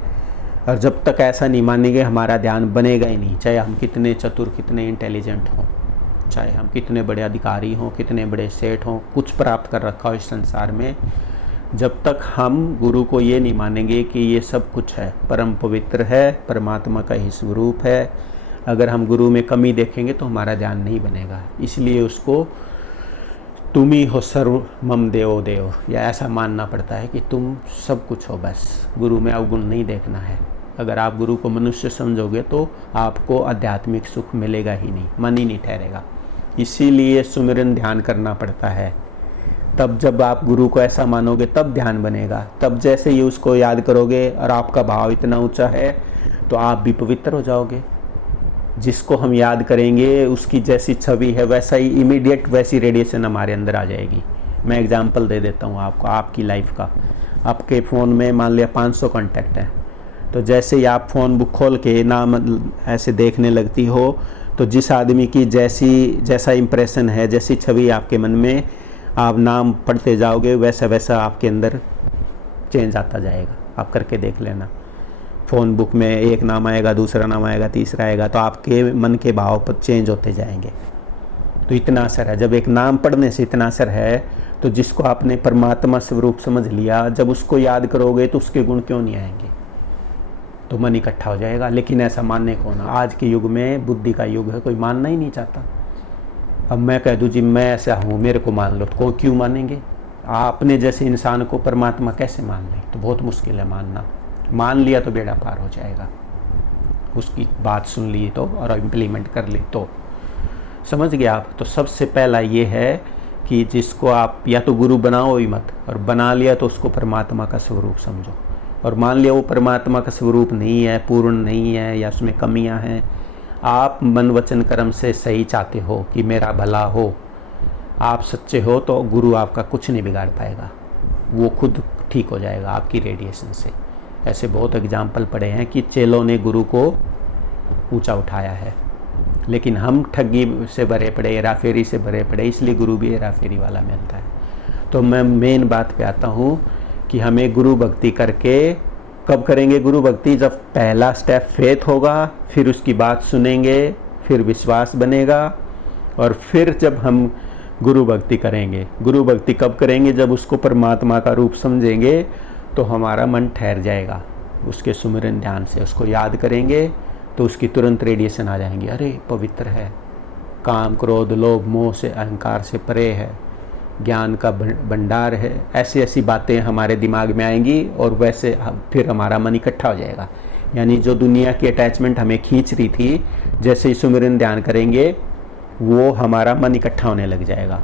और जब तक ऐसा नहीं मानेंगे हमारा ध्यान बनेगा ही नहीं। चाहे हम कितने चतुर, कितने इंटेलिजेंट हों, चाहे हम कितने बड़े अधिकारी हों, कितने बड़े सेठ हों, कुछ प्राप्त कर रखा हो इस संसार में, जब तक हम गुरु को ये नहीं मानेंगे कि ये सब कुछ है, परम पवित्र है, परमात्मा का ही स्वरूप है, अगर हम गुरु में कमी देखेंगे तो हमारा ध्यान नहीं बनेगा। इसलिए उसको तुम ही हो सर्व मम देवो देव, या ऐसा मानना पड़ता है कि तुम सब कुछ हो, बस गुरु में अवगुण नहीं देखना है। अगर आप गुरु को मनुष्य समझोगे तो आपको आध्यात्मिक सुख मिलेगा ही नहीं, मन ही नहीं ठहरेगा। इसीलिए सुमिरन ध्यान करना पड़ता है। तब जब आप गुरु को ऐसा मानोगे तब ध्यान बनेगा। तब जैसे ही उसको याद करोगे और आपका भाव इतना ऊंचा है तो आप भी पवित्र हो जाओगे। जिसको हम याद करेंगे उसकी जैसी छवि है वैसा ही इमीडिएट वैसी रेडिएशन हमारे अंदर आ जाएगी। मैं एग्जांपल दे देता हूँ आपको, आपकी लाइफ का। आपके फ़ोन में मान लिया 500 कॉन्टैक्ट हैं, तो जैसे ही आप फ़ोन बुक खोल के नाम ऐसे देखने लगती हो तो जिस आदमी की जैसा इंप्रेशन है, जैसी छवि आपके मन में, आप नाम पढ़ते जाओगे वैसा वैसा आपके अंदर चेंज आता जाएगा। आप करके देख लेना। फ़ोन बुक में एक नाम आएगा, दूसरा नाम आएगा, तीसरा आएगा, तो आपके मन के भाव पर चेंज होते जाएंगे। तो इतना असर है। जब एक नाम पढ़ने से इतना असर है तो जिसको आपने परमात्मा स्वरूप समझ लिया, जब उसको याद करोगे तो उसके गुण क्यों नहीं आएंगे? तो मन इकट्ठा हो जाएगा। लेकिन ऐसा मानने को ना, आज के युग में बुद्धि का युग है, कोई मानना ही नहीं चाहता। अब मैं कह दूँ जी मैं ऐसा हूँ, मेरे को मान लो, तो क्यों मानेंगे? आपने जैसे इंसान को परमात्मा कैसे मान लें? तो बहुत मुश्किल है मानना। मान लिया तो बेड़ा पार हो जाएगा। उसकी बात सुन ली तो और इम्प्लीमेंट कर ली तो, समझ गए आप? तो सबसे पहला ये है कि जिसको आप या तो गुरु बनाओ ही मत, और बना लिया तो उसको परमात्मा का स्वरूप समझो। और मान लिया वो परमात्मा का स्वरूप नहीं है, पूर्ण नहीं है, या उसमें कमियां हैं, आप मन वचन कर्म से सही चाहते हो कि मेरा भला हो, आप सच्चे हो, तो गुरु आपका कुछ नहीं बिगाड़ पाएगा, वो खुद ठीक हो जाएगा आपकी रेडिएशन से। ऐसे बहुत एग्जाम्पल पड़े हैं कि चेलों ने गुरु को ऊंचा उठाया है, लेकिन हम ठगी से भरे पड़े, हेराफेरी से भरे पड़े, इसलिए गुरु भी हेराफेरी वाला मिलता है। तो मैं मेन बात पे आता हूँ कि हमें गुरु भक्ति करके, कब करेंगे गुरु भक्ति? जब पहला स्टेप फेथ होगा, फिर उसकी बात सुनेंगे, फिर विश्वास बनेगा, और फिर जब हम गुरु भक्ति करेंगे। गुरु भक्ति कब करेंगे? जब उसको परमात्मा का रूप समझेंगे, तो हमारा मन ठहर जाएगा। उसके सुमिरन ध्यान से उसको याद करेंगे तो उसकी तुरंत रेडिएशन आ जाएंगी, अरे पवित्र है, काम क्रोध लोभ मोह से अहंकार से परे है, ज्ञान का भंडार है, ऐसी ऐसी बातें हमारे दिमाग में आएंगी, और वैसे फिर हमारा मन इकट्ठा हो जाएगा। यानी जो दुनिया की अटैचमेंट हमें खींच रही थी, जैसे ही सुमिरन ध्यान करेंगे वो हमारा मन इकट्ठा होने लग जाएगा,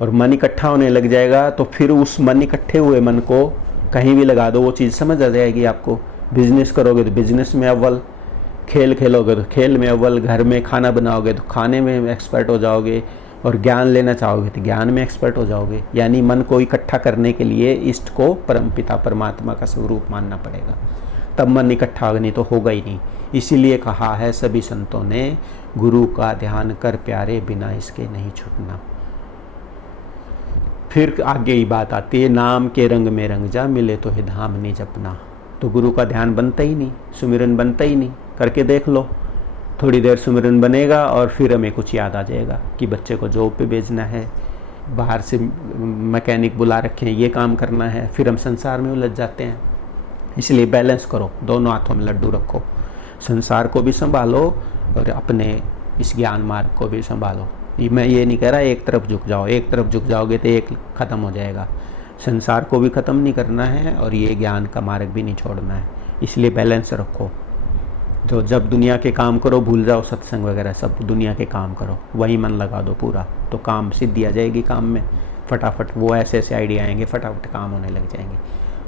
और मन इकट्ठा होने लग जाएगा तो फिर उस मन इकट्ठे हुए मन को कहीं भी लगा दो, वो चीज़ समझ आ जाएगी आपको। बिजनेस करोगे तो बिजनेस में अव्वल, खेल खेलोगे तो खेल में अव्वल, घर में खाना बनाओगे तो खाने में एक्सपर्ट हो जाओगे, और ज्ञान लेना चाहोगे तो ज्ञान में एक्सपर्ट हो जाओगे। यानी मन को इकट्ठा करने के लिए इष्ट को परमपिता परमात्मा का स्वरूप मानना पड़ेगा, तब मन इकट्ठा होगा, नहीं तो होगा ही नहीं। इसीलिए कहा है सभी संतों ने, गुरु का ध्यान कर प्यारे, बिना इसके नहीं छूटना। फिर आगे ही बात आती है, नाम के रंग में रंग जा, मिले तो है धाम नहीं जपना। तो गुरु का ध्यान बनता ही नहीं, सुमिरन बनता ही नहीं। करके देख लो, थोड़ी देर सुमिरन बनेगा और फिर हमें कुछ याद आ जाएगा कि बच्चे को जॉब पे भेजना है, बाहर से मैकेनिक बुला रखे हैं, ये काम करना है, फिर हम संसार में उलझ जाते हैं। इसलिए बैलेंस करो, दोनों हाथों में लड्डू रखो, संसार को भी संभालो और अपने इस ज्ञान मार्ग को भी संभालो। मैं ये नहीं कह रहा एक तरफ झुक जाओ, एक तरफ झुक जाओगे तो एक ख़त्म हो जाएगा। संसार को भी ख़त्म नहीं करना है और ये ज्ञान का मार्ग भी नहीं छोड़ना है, इसलिए बैलेंस रखो। तो जब दुनिया के काम करो भूल जाओ सत्संग वगैरह सब, दुनिया के काम करो, वही मन लगा दो पूरा, तो काम सिद्धि आ जाएगी काम में, फटाफट वो ऐसे ऐसे आइडिया आएंगे, फटाफट काम होने लग जाएंगे।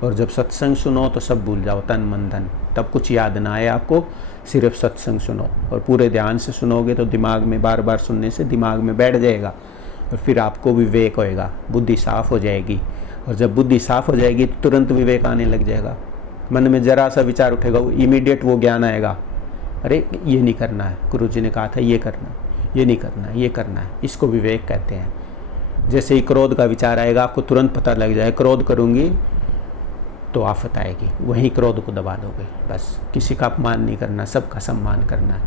और जब सत्संग सुनो तो सब भूल जाओ, तन मन धन, तब कुछ याद ना आए आपको, सिर्फ सत्संग सुनो और पूरे ध्यान से सुनोगे तो दिमाग में बार बार सुनने से दिमाग में बैठ जाएगा, और फिर आपको विवेक होएगा, बुद्धि साफ हो जाएगी। और जब बुद्धि साफ हो जाएगी तो तुरंत विवेक आने लग जाएगा। मन में जरा सा विचार उठेगा, इमीडिएट वो ज्ञान आएगा, अरे ये नहीं करना है, गुरु जी ने कहा था ये करना है, ये नहीं करना है, ये करना है, इसको विवेक कहते हैं। जैसे ही क्रोध का विचार आएगा आपको तुरंत पता लग जाए, क्रोध करूँगी तो आफत आएगी, वहीं क्रोध को दबा दोगे। बस किसी का अपमान नहीं करना, सबका सम्मान करना है,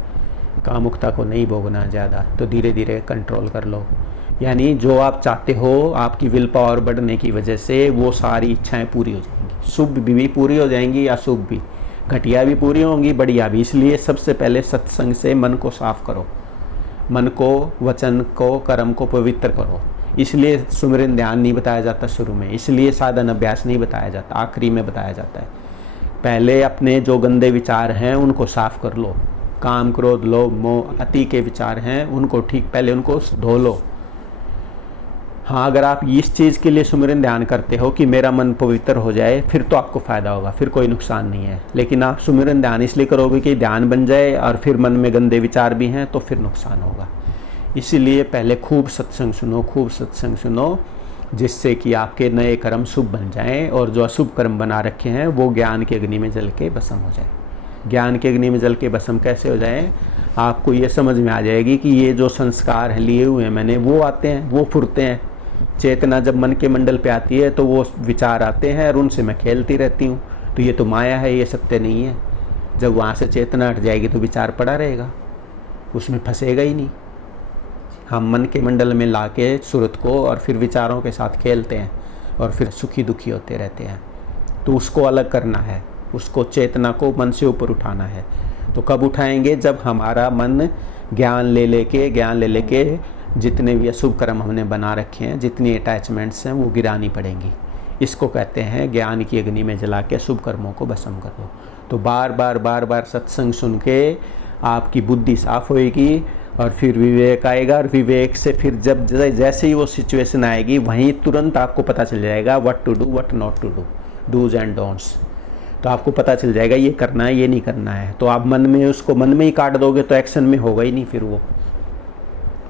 कामुकता को नहीं भोगना ज़्यादा, तो धीरे धीरे कंट्रोल कर लो। यानी जो आप चाहते हो, आपकी विल पावर बढ़ने की वजह से वो सारी इच्छाएं पूरी हो जाएंगी, शुभ भी पूरी हो जाएंगी या शुभ भी, घटिया भी पूरी होंगी, बढ़िया भी। इसलिए सबसे पहले सत्संग से मन को साफ करो, मन को, वचन को, कर्म को पवित्र करो। इसलिए सुमिरन ध्यान नहीं बताया जाता शुरू में, इसलिए साधन अभ्यास नहीं बताया जाता, आखिरी में बताया जाता है। पहले अपने जो गंदे विचार हैं उनको साफ कर लो, काम क्रोध लोभ मोह अति के विचार हैं उनको ठीक पहले उनको धो लो। हाँ, अगर आप इस चीज़ के लिए सुमिरन ध्यान करते हो कि मेरा मन पवित्र हो जाए, फिर तो आपको फ़ायदा होगा, फिर कोई नुकसान नहीं है। लेकिन आप सुमिरन ध्यान इसलिए करोगे कि ध्यान बन जाए और फिर मन में गंदे विचार भी हैं, तो फिर नुकसान होगा। इसीलिए पहले खूब सत्संग सुनो, खूब सत्संग सुनो, जिससे कि आपके नए कर्म शुभ बन जाएं, और जो अशुभ कर्म बना रखे हैं वो ज्ञान की अग्नि में जल के भस्म हो जाए। ज्ञान की अग्नि में जल के भस्म कैसे हो जाए? आपको ये समझ में आ जाएगी कि ये जो संस्कार हैं लिए हुए हैं मैंने, वो आते हैं, वो फुरते हैं। चेतना जब मन के मंडल पे आती है तो वो विचार आते हैं और उनसे मैं खेलती रहती हूँ, तो ये तो माया है, ये सत्य नहीं है। जब वहाँ से चेतना हट जाएगी तो विचार पड़ा रहेगा, उसमें फंसेगा ही नहीं। हम मन के मंडल में लाके सूरत को और फिर विचारों के साथ खेलते हैं और फिर सुखी दुखी होते रहते हैं। तो उसको अलग करना है, उसको चेतना को मन से ऊपर उठाना है। तो कब उठाएंगे? जब हमारा मन ज्ञान ले लेके जितने भी अशुभ कर्म हमने बना रखे हैं, जितनी अटैचमेंट्स हैं वो गिरानी पड़ेंगी। इसको कहते हैं ज्ञान की अग्नि में जला के शुभ कर्मों को भस्म कर दो। तो बार बार सत्संग सुन के आपकी बुद्धि साफ होएगी और फिर विवेक आएगा, और विवेक से फिर जब जैसे ही वो सिचुएशन आएगी वहीं तुरंत आपको पता चल जाएगा what to do what not to do, dos and don'ts. तो आपको पता चल जाएगा ये करना है ये नहीं करना है। तो आप मन में उसको मन में ही काट दोगे तो एक्शन में होगा ही नहीं फिर वो।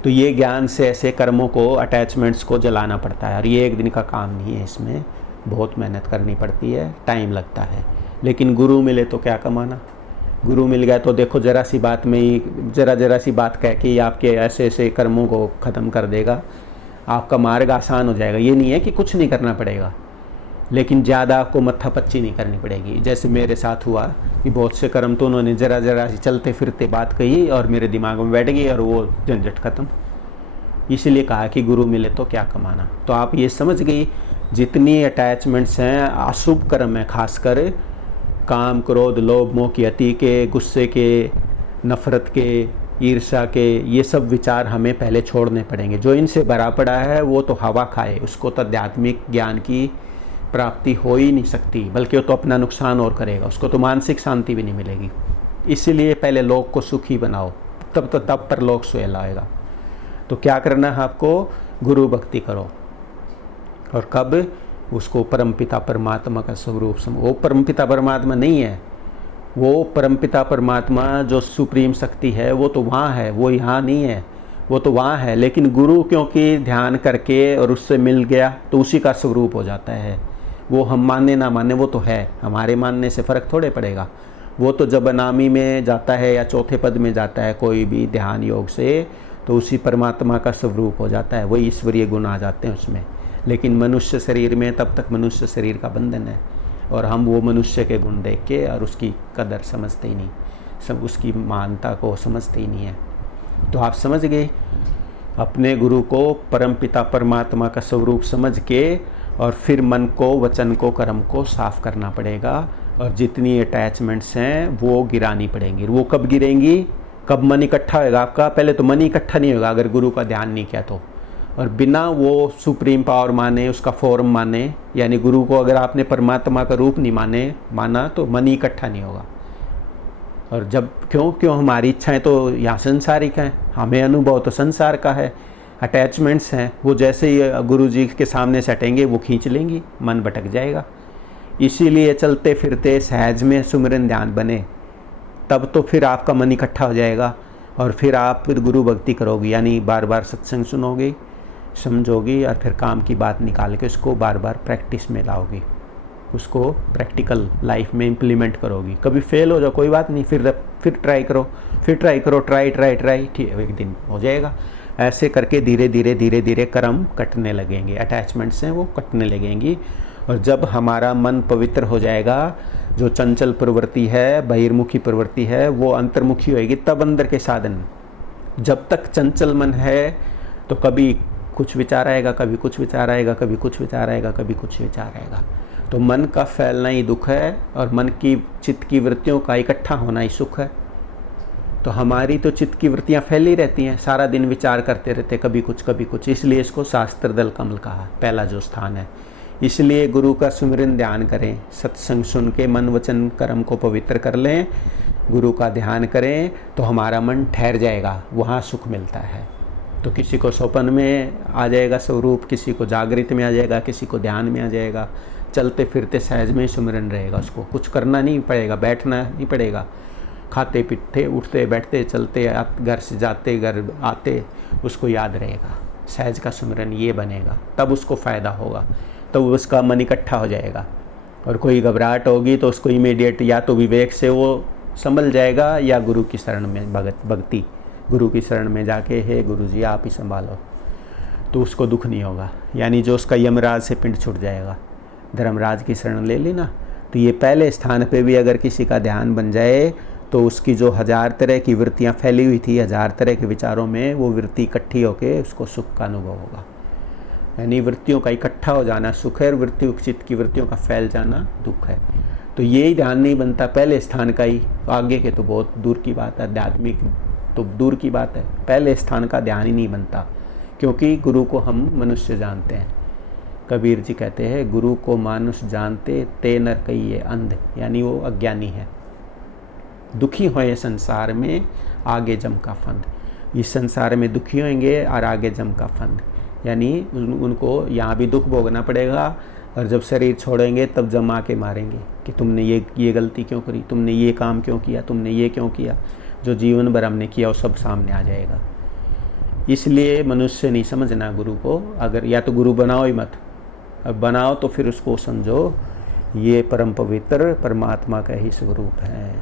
तो ये ज्ञान से ऐसे कर्मों को, अटैचमेंट्स को जलाना पड़ता है। और ये एक दिन का काम नहीं है, इसमें बहुत मेहनत करनी पड़ती है, टाइम लगता है। लेकिन गुरु मिले तो क्या कमाना। गुरु मिल गया तो देखो जरा सी बात में ही, जरा सी बात कह के आपके ऐसे ऐसे कर्मों को ख़त्म कर देगा, आपका मार्ग आसान हो जाएगा। ये नहीं है कि कुछ नहीं करना पड़ेगा, लेकिन ज़्यादा आपको मत्थापच्ची नहीं करनी पड़ेगी। जैसे मेरे साथ हुआ कि बहुत से कर्म तो उन्होंने जरा सी चलते फिरते बात कही और मेरे दिमाग में बैठ गई और वो झंझट ख़त्म। इसलिए कहा कि गुरु मिले तो क्या कमाना। तो आप ये समझ गई, जितनी अटैचमेंट्स हैं अशुभ कर्म है, खासकर काम, क्रोध, लोभ, मोह की अति के, गुस्से के, नफ़रत के, ईर्ष्या के, ये सब विचार हमें पहले छोड़ने पड़ेंगे। जो इनसे भरा पड़ा है वो तो हवा खाए, उसको तो आध्यात्मिक ज्ञान की प्राप्ति हो ही नहीं सकती, बल्कि वो तो अपना नुकसान और करेगा, उसको तो मानसिक शांति भी नहीं मिलेगी। इसीलिए पहले लोक को सुखी बनाओ, तब पर लोक सुहेला आएगा। तो क्या करना है आपको, गुरु भक्ति करो। और कब, उसको परमपिता परमात्मा का स्वरूप समझो। वो परमपिता परमात्मा नहीं है, वो परमपिता परमात्मा जो सुप्रीम शक्ति है वो तो वहाँ है, वो यहाँ नहीं है, वो तो वहाँ है। लेकिन गुरु क्योंकि ध्यान करके और उससे मिल गया तो उसी का स्वरूप हो जाता है। वो हम माने ना माने वो तो है, हमारे मानने से फ़र्क थोड़े पड़ेगा। वो तो जब अनामी में जाता है या चौथे पद में जाता है कोई भी ध्यान योग से, तो उसी परमात्मा का स्वरूप हो जाता है, वही ईश्वरीय गुण आ जाते हैं उसमें। लेकिन मनुष्य शरीर में तब तक मनुष्य शरीर का बंधन है, और हम वो मनुष्य के गुण देख के और उसकी कदर समझते ही नहीं, सब उसकी मानता को समझते ही नहीं है। तो आप समझ गए, अपने गुरु को परमपिता परमात्मा का स्वरूप समझ के और फिर मन को, वचन को, कर्म को साफ करना पड़ेगा। और जितनी अटैचमेंट्स हैं वो गिरानी पड़ेंगी। वो कब गिरेंगी, कब मन इकट्ठा होगा आपका। पहले तो मन इकट्ठा नहीं होगा अगर गुरु का ध्यान नहीं किया तो। और बिना वो सुप्रीम पावर माने, उसका फॉर्म माने, यानी गुरु को अगर आपने परमात्मा का रूप नहीं माना तो मन ही इकट्ठा नहीं होगा। और जब क्यों हमारी इच्छाएं तो यहाँ संसारिक हैं, हमें अनुभव तो संसार का है, अटैचमेंट्स हैं, वो जैसे ही गुरु जी के सामने से हटेंगे वो खींच लेंगी, मन भटक जाएगा। इसीलिए चलते फिरते सहज में सुमिरन ध्यान बने, तब तो फिर आपका मन इकट्ठा हो जाएगा और फिर आप फिर गुरु भक्ति करोगे, यानी बार बार सत्संग सुनोगे, समझोगी और फिर काम की बात निकाल के उसको बार बार प्रैक्टिस में लाओगी, उसको प्रैक्टिकल लाइफ में इम्प्लीमेंट करोगी। कभी फेल हो जाओ कोई बात नहीं, फिर ट्राई करो, ट्राई, ठीक है, एक दिन हो जाएगा। ऐसे करके धीरे धीरे कर्म कटने लगेंगे, अटैचमेंट्स हैं वो कटने लगेंगी। और जब हमारा मन पवित्र हो जाएगा, जो चंचल प्रवृत्ति है, बहिर्मुखी प्रवृत्ति है, वो अंतर्मुखी होएगी, तब अंदर के साधन। जब तक चंचल मन है तो कभी कुछ विचार आएगा, कभी कुछ विचार आएगा, कभी कुछ विचार आएगा, कभी कुछ विचार आएगा। तो मन का फैलना ही दुख है और मन की चित्त की वृत्तियों का इकट्ठा होना ही सुख है। तो हमारी तो चित्त की वृत्तियाँ फैली रहती हैं, सारा दिन विचार करते रहते, कभी कुछ। इसलिए इसको शास्त्र दल कमल कहा, पहला जो स्थान है। इसलिए गुरु का सुमिरन ध्यान करें, सत्संग सुन के मन वचन कर्म को पवित्र कर लें, गुरु का ध्यान करें तो हमारा मन ठहर जाएगा, वहाँ सुख मिलता है। तो किसी को स्वप्न में आ जाएगा स्वरूप, किसी को जागृत में आ जाएगा, किसी को ध्यान में आ जाएगा। चलते फिरते सहज में सुमिरन रहेगा, उसको कुछ करना नहीं पड़ेगा, बैठना नहीं पड़ेगा। खाते पीते, उठते बैठते, चलते, घर से जाते घर आते, उसको याद रहेगा। सहज का सुमिरन ये बनेगा, तब उसको फ़ायदा होगा, तब उसका मन इकट्ठा हो जाएगा। और कोई घबराहट होगी तो उसको इमीडिएट या तो विवेक से वो संभल जाएगा, या गुरु की शरण में भक्ति, गुरु की शरण में जाके, हे गुरु जी आप ही संभालो, तो उसको दुख नहीं होगा। यानी जो उसका यमराज से पिंड छूट जाएगा। धर्मराज की शरण ले ली ना, तो ये पहले स्थान पे भी अगर किसी का ध्यान बन जाए तो उसकी जो 1000 तरह की वृत्तियाँ फैली हुई थी, 1000 तरह के विचारों में, वो वृत्ति इकट्ठी होकर उसको सुख का अनुभव होगा। यानी वृत्तियों का इकट्ठा हो जाना सुख है और वृत्ति चित्त की वृत्तियों का फैल जाना दुख है। तो यही ध्यान नहीं बनता पहले स्थान का ही, तो आगे के तो बहुत दूर की बात है, आध्यात्मिक तो दूर की बात है। पहले स्थान का ध्यान ही नहीं बनता, क्योंकि गुरु को हम मनुष्य जानते हैं। कबीर जी कहते हैं, गुरु को मानुष जानते ते नर कहिए अंध, यानी वो अज्ञानी है। दुखी होए संसार में आगे जम का फंद, इस संसार में दुखी होंगे और आगे जम का फंद, यानी उनको यहाँ भी दुख भोगना पड़ेगा और जब शरीर छोड़ेंगे तब जमा के मारेंगे कि तुमने ये गलती क्यों करी, तुमने ये काम क्यों किया, तुमने ये क्यों किया। जो जीवन भर हमने किया वो सब सामने आ जाएगा। इसलिए मनुष्य नहीं समझना गुरु को, अगर या तो गुरु बनाओ ही मत, अब बनाओ तो फिर उसको समझो ये परम पवित्र परमात्मा का ही स्वरूप है,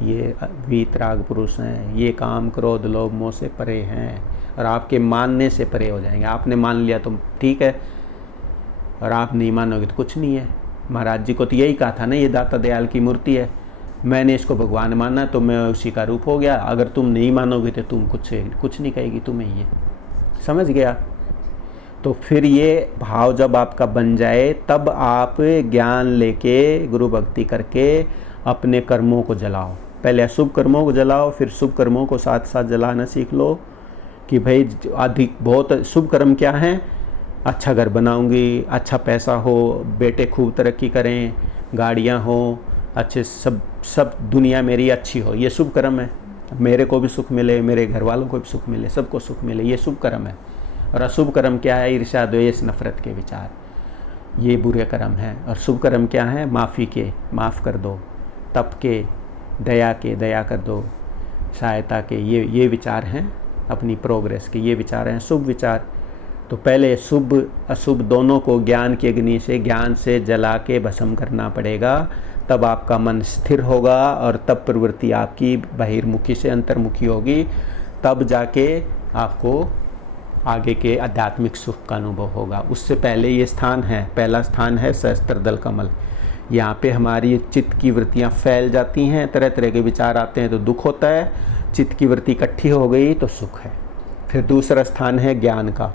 ये वीतराग पुरुष हैं, ये काम क्रोध लोभ मोह से परे हैं और आपके मानने से परे हो जाएंगे। आपने मान लिया तो ठीक है, और आप नहीं मानोगे तो कुछ नहीं है। महाराज जी को तो यही कहा था ना, ये दाता दयाल की मूर्ति है, मैंने इसको भगवान माना तो मैं उसी का रूप हो गया, अगर तुम नहीं मानोगे तो तुम कुछ नहीं कहेगी तुम्हें, ये समझ गया। तो फिर ये भाव जब आपका बन जाए तब आप ज्ञान लेके गुरु भक्ति करके अपने कर्मों को जलाओ। पहले अशुभ कर्मों को जलाओ, फिर शुभ कर्मों को साथ साथ जलाना सीख लो कि भाई अधिक बहुत शुभ कर्म क्या हैं, अच्छा घर बनाऊंगी, अच्छा पैसा हो, बेटे खूब तरक्की करें, गाड़ियां हो, अच्छे सब दुनिया मेरी अच्छी हो, ये शुभ कर्म है। मेरे को भी सुख मिले, मेरे घर वालों को भी सुख मिले, सबको सुख मिले, ये शुभ कर्म है। और अशुभ कर्म क्या है, ईर्ष्या द्वेष नफरत के विचार, ये बुरे कर्म हैं। और शुभ कर्म क्या है, माफ़ी के, माफ़ कर दो, तप के, दया के, दया कर दो, सहायता के, ये विचार हैं अपनी प्रोग्रेस के, ये विचार हैं शुभ विचार। तो पहले शुभ अशुभ दोनों को ज्ञान की अग्नि से, ज्ञान से जला के भस्म करना पड़ेगा, तब आपका मन स्थिर होगा और तब प्रवृत्ति आपकी बहिर्मुखी से अंतर्मुखी होगी, तब जाके आपको आगे के आध्यात्मिक सुख का अनुभव होगा। उससे पहले ये स्थान है, पहला स्थान है सहस्त्रदल कमल। यहाँ पे हमारी चित्त की वृत्तियाँ फैल जाती हैं, तरह तरह के विचार आते हैं तो दुख होता है, चित्त की वृत्ति इकट्ठी हो गई तो सुख है। फिर दूसरा स्थान है ज्ञान का,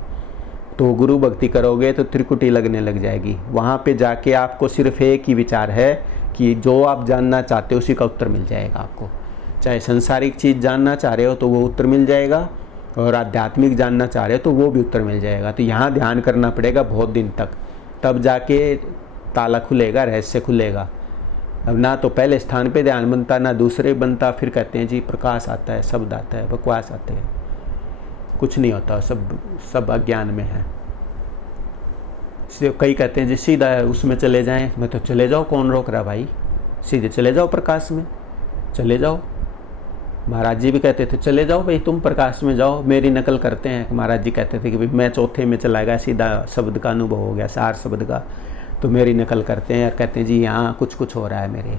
तो गुरु भक्ति करोगे तो त्रिकुटी लगने लग जाएगी। वहाँ पे जाके आपको सिर्फ एक ही विचार है कि जो आप जानना चाहते हो उसी का उत्तर मिल जाएगा आपको। चाहे संसारिक चीज़ जानना चाह रहे हो तो वो उत्तर मिल जाएगा, और आध्यात्मिक जानना चाह रहे हो तो वो भी उत्तर मिल जाएगा। तो यहाँ ध्यान करना पड़ेगा बहुत दिन तक, तब जाके ताला खुलेगा, रहस्य खुलेगा। अब ना तो पहले स्थान पे ध्यान बनता, ना दूसरे बनता, फिर कहते हैं जी प्रकाश आता है, शब्द आता है, बकवास आते हैं, कुछ नहीं होता, सब अज्ञान में है। कई कहते हैं जी सीधा उसमें चले जाएं, मैं तो चले जाओ, कौन रोक रहा भाई, सीधे चले जाओ प्रकाश में, चले जाओ। महाराज जी भी कहते थे चले जाओ भाई तुम प्रकाश में जाओ, मेरी नकल करते हैं। महाराज जी कहते थे कि भाई मैं चौथे में चला गया, सीधा शब्द का अनुभव हो गया, सार शब्द का, तो मेरी नकल करते हैं और कहते हैं जी यहाँ कुछ हो रहा है मेरे,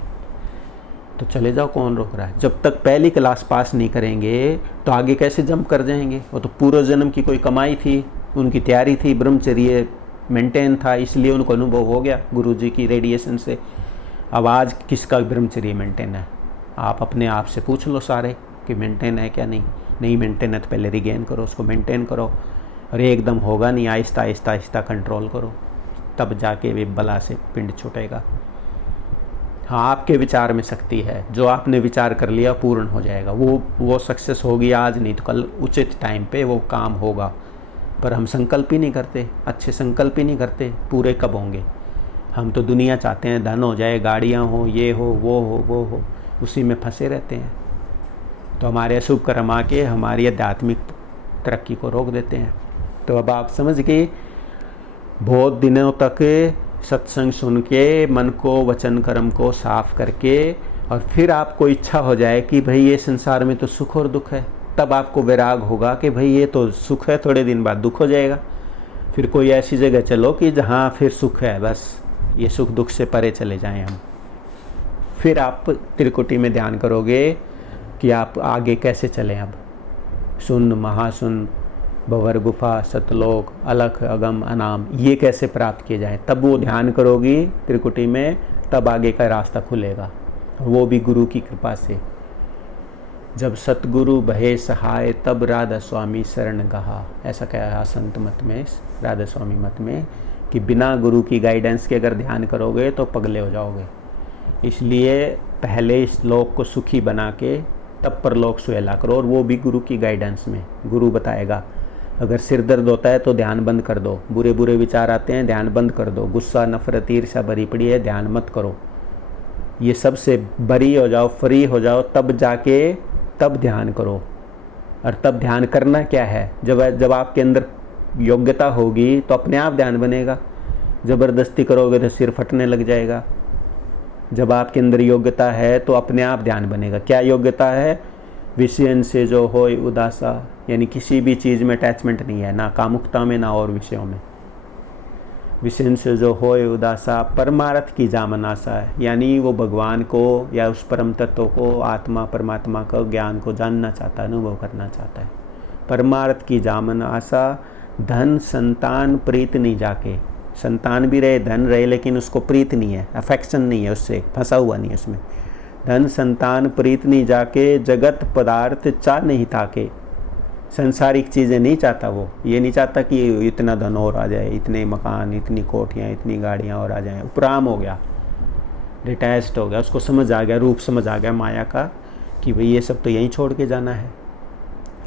तो चले जाओ, कौन रोक रहा है। जब तक पहली क्लास पास नहीं करेंगे तो आगे कैसे जंप कर जाएंगे। वो तो पूर्व जन्म की कोई कमाई थी, उनकी तैयारी थी, ब्रह्मचर्य मेंटेन था, इसलिए उनको अनुभव हो गया गुरु जी की रेडिएशन से। अब आज किसका ब्रह्मचर्य मेंटेन है, आप अपने आप से पूछ लो सारे कि मेंटेन है क्या, नहीं मेंटेन है तो पहले रिगेन करो, उसको मेंटेन करो। और एकदम होगा नहीं, आहिस्ता आहिस्ता आहिस्ता कंट्रोल करो, तब जाके वे बला से पिंड छूटेगा। हाँ, आपके विचार में शक्ति है, जो आपने विचार कर लिया पूर्ण हो जाएगा, वो सक्सेस होगी आज नहीं तो कल, उचित टाइम पे वो काम होगा। पर हम संकल्प ही नहीं करते, अच्छे संकल्प ही नहीं करते, पूरे कब होंगे। हम तो दुनिया चाहते हैं, धन हो जाए, गाड़ियाँ हो, ये हो, वो हो, उसी में फंसे रहते हैं। तो हमारे अशुभ कर्म आके हमारी आध्यात्मिक तरक्की को रोक देते हैं। तो अब आप समझ गए, बहुत दिनों तक सत्संग सुन के मन को, वचन कर्म को साफ करके, और फिर आपको इच्छा हो जाए कि भाई ये संसार में तो सुख और दुख है, तब आपको वैराग होगा कि भाई ये तो सुख है, थोड़े दिन बाद दुख हो जाएगा। फिर कोई ऐसी जगह चलो कि जहाँ फिर सुख है, बस ये सुख दुख से परे चले जाएं हम। फिर आप त्रिकुटी में ध्यान करोगे कि आप आगे कैसे चलें। अब शून्य, महाशून्य, भंवर, गुफा, सतलोक, अलख, अगम, अनाम, ये कैसे प्राप्त किए जाएं, तब वो ध्यान करोगी त्रिकुटी में, तब आगे का रास्ता खुलेगा, वो भी गुरु की कृपा से। जब सतगुरु भये सहाय तब राधा स्वामी शरण गहा, ऐसा कहा संत मत में, राधा स्वामी मत में, कि बिना गुरु की गाइडेंस के अगर ध्यान करोगे तो पगले हो जाओगे। इसलिए पहले इस लोक को सुखी बना के तब परलोक सुहेला करो, और वो भी गुरु की गाइडेंस में। गुरु बताएगा, अगर सिर दर्द होता है तो ध्यान बंद कर दो, बुरे बुरे विचार आते हैं ध्यान बंद कर दो, गुस्सा नफरत ईर्ष्या भरी पड़ी है ध्यान मत करो, ये सब से बरी हो जाओ, फ्री हो जाओ, तब जाके तब ध्यान करो। और तब ध्यान करना क्या है, जब आपके अंदर योग्यता होगी तो अपने आप ध्यान बनेगा। ज़बरदस्ती करोगे तो सिर फटने लग जाएगा। जब आपके अंदर योग्यता है तो अपने आप ध्यान बनेगा। क्या योग्यता है? विषयन से जो हो उदासा, यानी किसी भी चीज़ में अटैचमेंट नहीं है, ना कामुकता में ना और विषयों में। विषयन से जो हो उदासा, परमार्थ की जामन आशा है, यानी वो भगवान को या उस परम तत्व को, आत्मा परमात्मा का ज्ञान को जानना चाहता है, अनुभव करना चाहता है। परमार्थ की जामन आशा, धन संतान प्रीत नहीं जाके, संतान भी रहे धन रहे लेकिन उसको प्रीत नहीं है, अफेक्शन नहीं है, उससे फंसा हुआ नहीं है उसमें। धन संतान प्रीत नहीं जाके, जगत पदार्थ चाह नहीं ताके, संसारिक चीज़ें नहीं चाहता वो। ये नहीं चाहता कि इतना धन और आ जाए, इतने मकान, इतनी कोठियाँ, इतनी गाड़ियाँ और आ जाएं। उपराम हो गया, डिटैच्ड हो गया, उसको समझ आ गया, रूप समझ आ गया माया का कि भाई ये सब तो यहीं छोड़ के जाना है।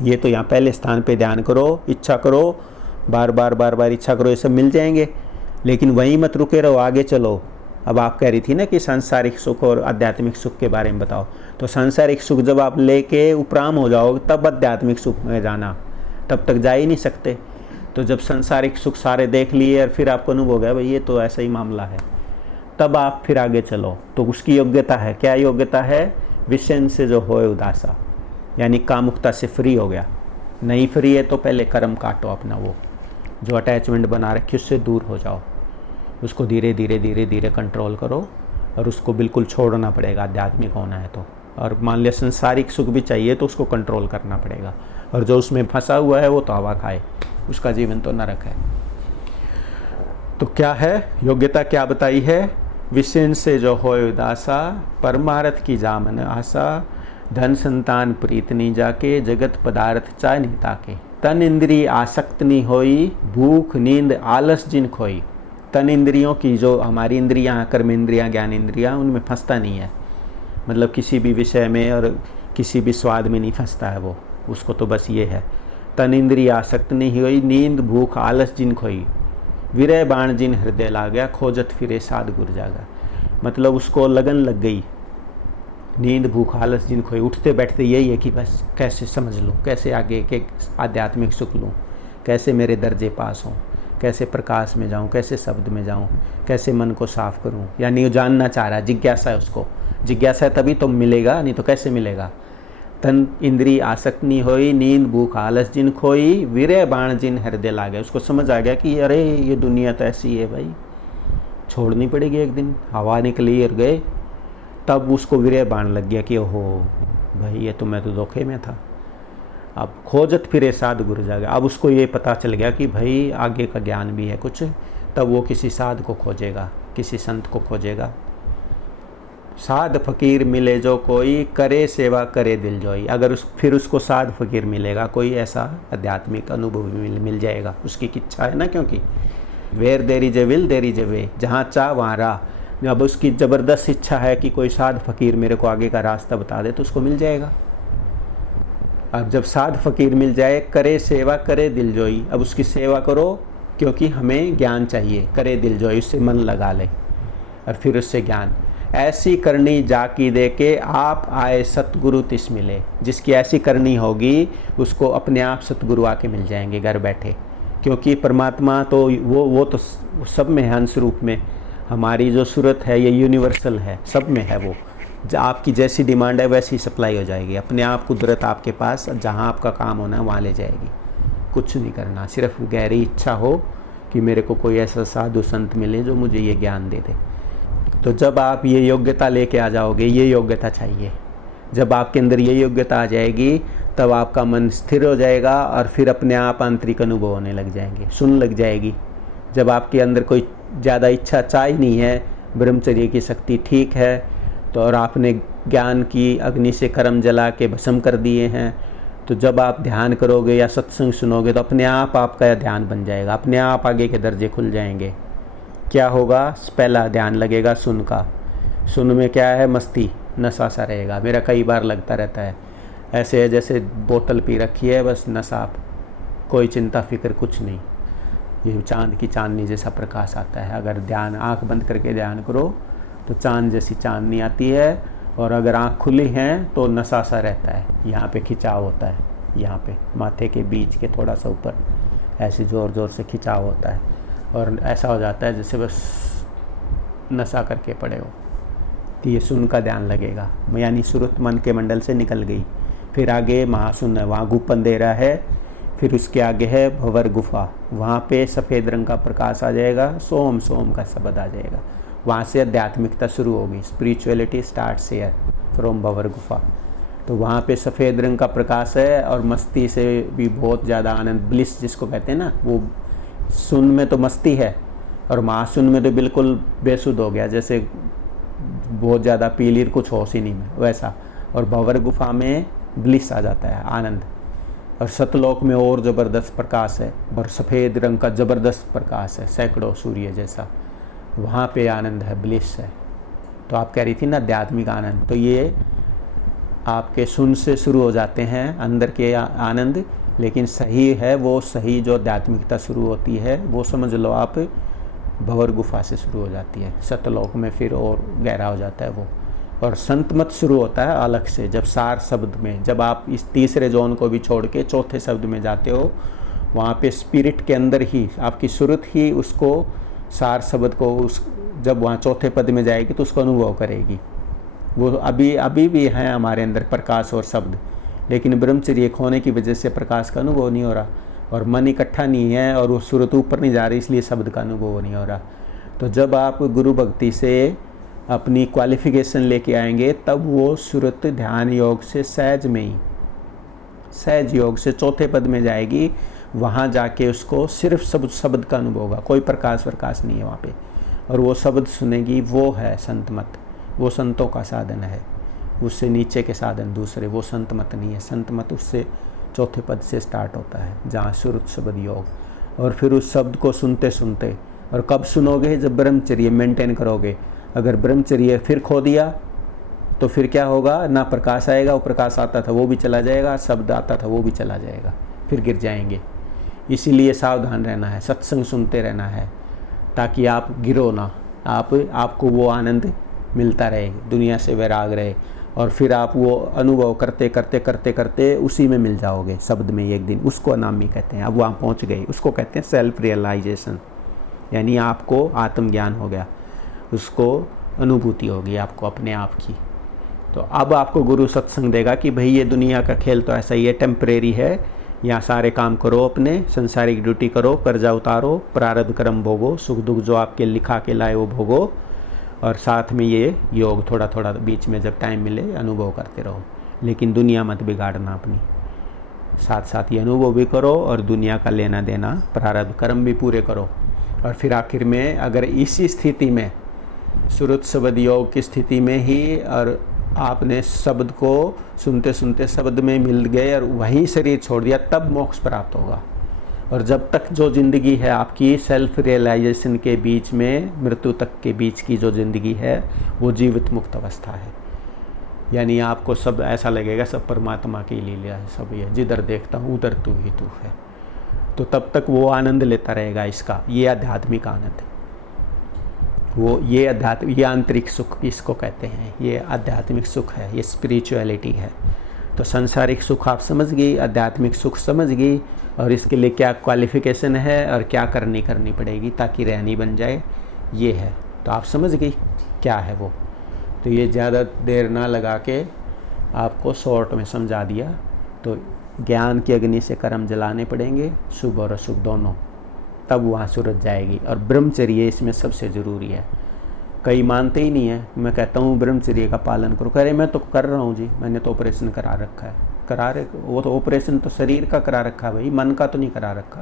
ये तो यहाँ पहले स्थान पे ध्यान करो, इच्छा करो, बार बार इच्छा करो, ये सब मिल जाएंगे, लेकिन वहीं मत रुके रहो, आगे चलो। अब आप कह रही थी ना कि सांसारिक सुख और आध्यात्मिक सुख के बारे में बताओ, तो सांसारिक सुख जब आप लेके उपराम हो जाओगे तब आध्यात्मिक सुख में जाना, तब तक जा ही नहीं सकते। तो जब सांसारिक सुख सारे देख लिए और फिर आपको अनुभव हो गया भाई ये तो ऐसा ही मामला है, तब आप फिर आगे चलो। तो उसकी योग्यता है, क्या योग्यता है? विषय से जो होए उदासा, यानी कामुकता से फ्री हो गया। नहीं फ्री है तो पहले कर्म काटो अपना, वो जो अटैचमेंट बना रखी उससे दूर हो जाओ, उसको धीरे धीरे कंट्रोल करो, और उसको बिल्कुल छोड़ना पड़ेगा आध्यात्मिक होना है तो। और मान लिया संसारिक सुख भी चाहिए तो उसको कंट्रोल करना पड़ेगा, और जो उसमें फंसा हुआ है वो तो हवा खाए, उसका जीवन तो नरक है। तो क्या है योग्यता, क्या बताई है? विषय से जो होए उदासा, परमार्थ की जामन आशा, धन संतान प्रीत नहीं जाके, जगत पदार्थ चाह नहीं ताके, तन इंद्रिय आसक्त नहीं होई, भूख नींद आलस जिन खोई। तन इंद्रियों की, जो हमारी इंद्रियां, कर्म इंद्रियां, ज्ञान इंद्रियां, उनमें फंसता नहीं है, मतलब किसी भी विषय में और किसी भी स्वाद में नहीं फंसता है वो, उसको तो बस ये है। तन इंद्रिय आसक्त नहीं हुई, नींद भूख आलस जिन खोई, विरह बाण जिन हृदय ला गया, खोजत फिरे साध गुर जागा। मतलब उसको लगन लग गई, नींद भूख आलस जिन खोई, उठते बैठते यही है कि बस कैसे समझ लूँ, कैसे आगे के आध्यात्मिक सुख लूँ, कैसे मेरे दर्जे पास हों, कैसे प्रकाश में जाऊँ, कैसे शब्द में जाऊँ, कैसे मन को साफ करूँ। यानी वो जानना चाह रहा है, जिज्ञासा है उसको, जिज्ञासा है तभी तो मिलेगा, नहीं तो कैसे मिलेगा। तन इंद्री आसक्त नहीं होई, नींद भूख आलस जिन खोई, विरह बाण जिन हृदय ला गया। उसको समझ आ गया कि अरे ये दुनिया तो ऐसी है भाई, छोड़नी पड़ेगी एक दिन, हवा निकली और गए। तब उसको विरह बाण लग गया कि ओहो भाई ये तो मैं तो धोखे में था। अब खोजत फिरे साध गुरु जागा, अब उसको ये पता चल गया कि भाई आगे का ज्ञान भी है कुछ, तब वो किसी साध को खोजेगा, किसी संत को खोजेगा। साध फकीर मिले जो कोई, करे सेवा करे दिल जोई। अगर फिर उसको साध फकीर मिलेगा, कोई ऐसा आध्यात्मिक अनुभव मिल जाएगा, उसकी इच्छा है ना, क्योंकि where there is a will there is a way, जहाँ चाह वहाँ राह। अब उसकी ज़बरदस्त इच्छा है कि कोई साध फकीर मेरे को आगे का रास्ता बता दे, तो उसको मिल जाएगा। अब जब साध फकीर मिल जाए, करे सेवा करे दिल जोई, अब उसकी सेवा करो क्योंकि हमें ज्ञान चाहिए, करे दिल जोई, उससे मन लगा ले और फिर उससे ज्ञान। ऐसी करनी जाकी दे के आप आए सतगुरु तिस मिले। जिसकी ऐसी करनी होगी उसको अपने आप सतगुरु आके मिल जाएंगे घर बैठे, क्योंकि परमात्मा तो वो तो सब में है, अंश रूप में। हमारी जो सूरत है ये यूनिवर्सल है, सब में है वो। आपकी जैसी डिमांड है वैसी सप्लाई हो जाएगी, अपने आप कुदरत आपके पास जहाँ आपका काम होना है वहाँ ले जाएगी। कुछ नहीं करना, सिर्फ गहरी इच्छा हो कि मेरे को कोई ऐसा साधु संत मिले जो मुझे ये ज्ञान दे दे। तो जब आप ये योग्यता लेके आ जाओगे, ये योग्यता चाहिए, जब आपके अंदर ये योग्यता आ जाएगी तब आपका मन स्थिर हो जाएगा और फिर अपने आप आंतरिक अनुभव होने लग जाएंगे, सुन लग जाएगी। जब आपके अंदर कोई ज़्यादा इच्छा चाह नहीं है, ब्रह्मचर्य की शक्ति ठीक है, तो और आपने ज्ञान की अग्नि से कर्म जला के भस्म कर दिए हैं, तो जब आप ध्यान करोगे या सत्संग सुनोगे तो अपने आप आपका ध्यान बन जाएगा, अपने आप आगे के दर्जे खुल जाएंगे। क्या होगा? पहला ध्यान लगेगा सुन का। सुन में क्या है? मस्ती, नशा सा रहेगा। मेरा कई बार लगता रहता है ऐसे है जैसे बोतल पी रखी है, बस नशा, कोई चिंता फिक्र कुछ नहीं। ये चांद की चांदनी जैसा प्रकाश आता है। अगर ध्यान, आंख बंद करके ध्यान करो तो चांद जैसी चांदनी आती है, और अगर आंख खुली है तो नशा सा रहता है। यहाँ पे खिंचाव होता है, यहाँ पे माथे के बीच के थोड़ा सा ऊपर ऐसे ज़ोर ज़ोर से खिंचाव होता है। और ऐसा हो जाता है जैसे बस नशा करके पड़े हो। तो ये सुन का ध्यान लगेगा, यानी सुरत मन के मंडल से निकल गई। फिर आगे महाशून्य, वहाँ गुप्पन दे रहा है। फिर उसके आगे है भंवर गुफा, वहाँ पे सफ़ेद रंग का प्रकाश आ जाएगा, सोम सोम का शब्द आ जाएगा। वहाँ से आध्यात्मिकता शुरू होगी, स्पिरिचुअलिटी स्टार्ट्स हियर फ्रॉम भंवर गुफा। तो वहाँ पे सफ़ेद रंग का प्रकाश है और मस्ती से भी बहुत ज़्यादा आनंद, ब्लिस जिसको कहते हैं ना, वो सुन में तो मस्ती है और महाशून में तो बिल्कुल बेसुध हो गया, जैसे बहुत ज़्यादा पी ली कुछ होश ही नहीं में वैसा। और भंवर गुफा में ब्लिस आ जाता है, आनंद। और सतलोक में और ज़बरदस्त प्रकाश है और सफ़ेद रंग का ज़बरदस्त प्रकाश है, सैकड़ों सूर्य जैसा, वहाँ पे आनंद है, ब्लिस है। तो आप कह रही थी ना आध्यात्मिक आनंद, तो ये आपके सुन से शुरू हो जाते हैं अंदर के आनंद, लेकिन सही है वो, सही जो आध्यात्मिकता शुरू होती है वो समझ लो आप भंवर गुफा से शुरू हो जाती है, सतलोक में फिर और गहरा हो जाता है वो। और संत मत शुरू होता है अलग से, जब सार शब्द में, जब आप इस तीसरे जोन को भी छोड़ के चौथे शब्द में जाते हो, वहाँ पे स्पिरिट के अंदर ही आपकी सुरत ही उसको सार शब्द को उस जब वहाँ चौथे पद में जाएगी तो उसको अनुभव करेगी। वो अभी भी है हमारे अंदर प्रकाश और शब्द, लेकिन ब्रह्मचर्य खोने की वजह से प्रकाश का अनुभव नहीं हो रहा और मन इकट्ठा नहीं है और वो सुरत ऊपर नहीं जा रही, इसलिए शब्द का अनुभव नहीं हो रहा। तो जब आप गुरु भक्ति से अपनी क्वालिफिकेशन लेके आएंगे तब वो सुरत ध्यान योग से सहज में ही, सहज योग से चौथे पद में जाएगी, वहाँ जाके उसको सिर्फ शब्द का अनुभव होगा, कोई प्रकाश नहीं है वहाँ पे। और वो शब्द सुनेगी, वो है संत मत, वो संतों का साधन है। उससे नीचे के साधन दूसरे, वो संत मत नहीं है। संत मत उससे चौथे पद से स्टार्ट होता है, जहाँ सुरत शब्द योग। और फिर उस शब्द को सुनते सुनते, और कब सुनोगे, जब ब्रह्मचर्य मेंटेन करोगे। अगर ब्रह्मचर्य फिर खो दिया तो फिर क्या होगा, ना प्रकाश आएगा, वो प्रकाश आता था वो भी चला जाएगा, शब्द आता था वो भी चला जाएगा, फिर गिर जाएंगे। इसीलिए सावधान रहना है, सत्संग सुनते रहना है ताकि आप गिरो ना, आपको वो आनंद मिलता रहे, दुनिया से वैराग रहे, और फिर आप वो अनुभव करते करते करते करते उसी में मिल जाओगे शब्द में एक दिन। उसको अनामी कहते हैं। अब वहाँ पहुँच गए, उसको कहते हैं सेल्फ रियलाइजेशन, यानी आपको आत्मज्ञान हो गया, उसको अनुभूति होगी आपको अपने आप की। तो अब आपको गुरु सत्संग देगा कि भाई ये दुनिया का खेल तो ऐसा ही है, टेम्परेरी है, यहाँ सारे काम करो, अपने संसारिक ड्यूटी करो, कर्जा उतारो, प्रारब्ध कर्म भोगो, सुख दुख जो आपके लिखा के लाए वो भोगो, और साथ में ये योग थोड़ा थोड़ा बीच में जब टाइम मिले अनुभव करते रहो। लेकिन दुनिया मत बिगाड़ना अपनी, साथ साथ ये अनुभव भी करो और दुनिया का लेना देना प्रारब्ध कर्म भी पूरे करो। और फिर आखिर में अगर इसी स्थिति में, सुरत शब्द योग की स्थिति में ही, और आपने शब्द को सुनते सुनते शब्द में मिल गए और वहीं शरीर छोड़ दिया, तब मोक्ष प्राप्त होगा। और जब तक जो ज़िंदगी है आपकी सेल्फ रियलाइजेशन के बीच में, मृत्यु तक के बीच की जो ज़िंदगी है वो जीवित मुक्त अवस्था है। यानी आपको सब ऐसा लगेगा सब परमात्मा की लीला है, सब ये जिधर देखता हूँ उधर तू ही तू है। तो तब तक वो आनंद लेता रहेगा इसका, ये आध्यात्मिक आनंद, वो ये आंतरिक सुख इसको कहते हैं, ये आध्यात्मिक सुख है, ये स्पिरिचुअलिटी है। तो सांसारिक सुख आप समझ गई, आध्यात्मिक सुख समझ गई, और इसके लिए क्या क्वालिफिकेशन है और क्या करनी पड़ेगी ताकि रहनी बन जाए, ये है। तो आप समझ गई क्या है वो। तो ये ज़्यादा देर ना लगा के आपको शॉर्ट में समझा दिया। तो ज्ञान की अग्नि से कर्म जलाने पड़ेंगे, शुभ और अशुभ दोनों, तब वहाँ सूरज जाएगी। और ब्रह्मचर्य इसमें सबसे ज़रूरी है। कई मानते ही नहीं है, मैं कहता हूँ ब्रह्मचर्य का पालन करो, कह रहे मैं तो कर रहा हूँ जी, मैंने तो ऑपरेशन करा रखा है। वो तो ऑपरेशन तो शरीर का करा रखा है भाई, मन का तो नहीं करा रखा।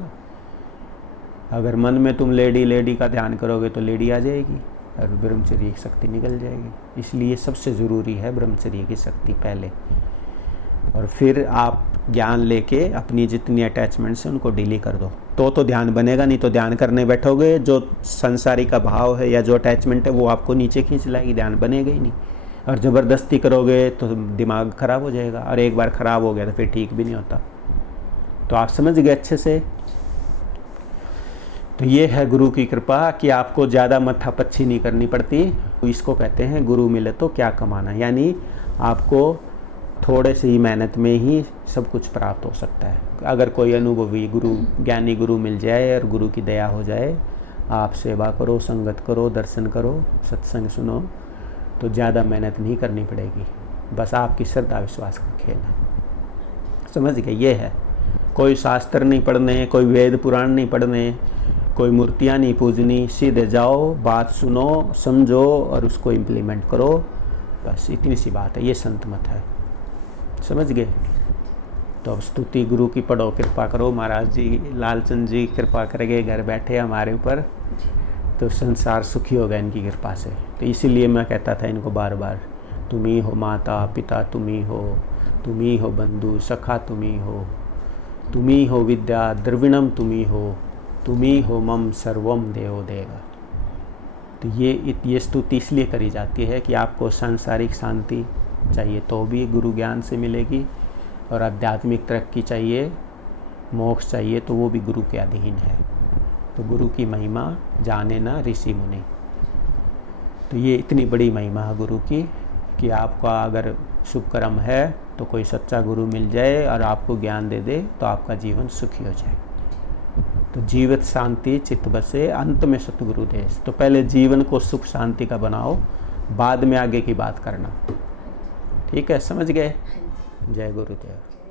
अगर मन में तुम लेडी का ध्यान करोगे तो लेडी आ जाएगी और ब्रह्मचर्य की शक्ति निकल जाएगी। इसलिए सबसे ज़रूरी है ब्रह्मचर्य की शक्ति पहले, और फिर आप ज्ञान लेके अपनी जितनी अटैचमेंट्स हैं उनको डिलीट कर दो, तो ध्यान बनेगा। नहीं तो ध्यान करने बैठोगे, जो संसारी का भाव है या जो अटैचमेंट है वो आपको नीचे खींच लाएगी, ध्यान बनेगा ही नहीं। और ज़बरदस्ती करोगे तो दिमाग ख़राब हो जाएगा, और एक बार ख़राब हो गया तो फिर ठीक भी नहीं होता। तो आप समझ गए अच्छे से। तो ये है गुरु की कृपा कि आपको ज़्यादा मत्थापच्ची नहीं करनी पड़ती। तो इसको कहते हैं गुरु मिले तो क्या कमाना, यानी आपको थोड़े से ही मेहनत में ही सब कुछ प्राप्त हो सकता है। अगर कोई अनुभवी गुरु, ज्ञानी गुरु मिल जाए और गुरु की दया हो जाए आप सेवा करो, संगत करो, दर्शन करो, सत्संग सुनो, तो ज़्यादा मेहनत नहीं करनी पड़ेगी, बस आपकी श्रद्धा विश्वास का खेल है। समझ गए? ये है, कोई शास्त्र नहीं पढ़ने, कोई वेद पुराण नहीं पढ़ने, कोई मूर्तियाँ नहीं पूजनी, सीधे जाओ, बात सुनो, समझो और उसको इम्प्लीमेंट करो, बस इतनी सी बात है। ये संत मत है। समझ गए? तो अब स्तुति गुरु की पढ़ो, कृपा करो। महाराज जी, लालचंद जी कृपा करेंगे घर बैठे हमारे ऊपर, तो संसार सुखी होगा इनकी कृपा से। तो इसीलिए मैं कहता था इनको बार बार, तुम ही हो माता पिता, तुम ही हो बंधु सखा, तुम ही हो विद्या द्रविणम, तुम ही हो मम सर्वम देवो देवा। तो ये स्तुति इसलिए करी जाती है कि आपको सांसारिक शांति चाहिए तो भी गुरु ज्ञान से मिलेगी, और आध्यात्मिक तरक्की चाहिए, मोक्ष चाहिए तो वो भी गुरु के अधीन है। तो गुरु की महिमा जाने ना ऋषि मुनि। तो ये इतनी बड़ी महिमा है गुरु की कि आपका अगर शुभ कर्म है तो कोई सच्चा गुरु मिल जाए और आपको ज्ञान दे दे तो आपका जीवन सुखी हो जाए। तो जीवित शांति चित्त बसे, अंत में सतगुरु देश। तो पहले जीवन को सुख शांति का बनाओ, बाद में आगे की बात करना। ठीक है? समझ गए? जय गुरुदेव।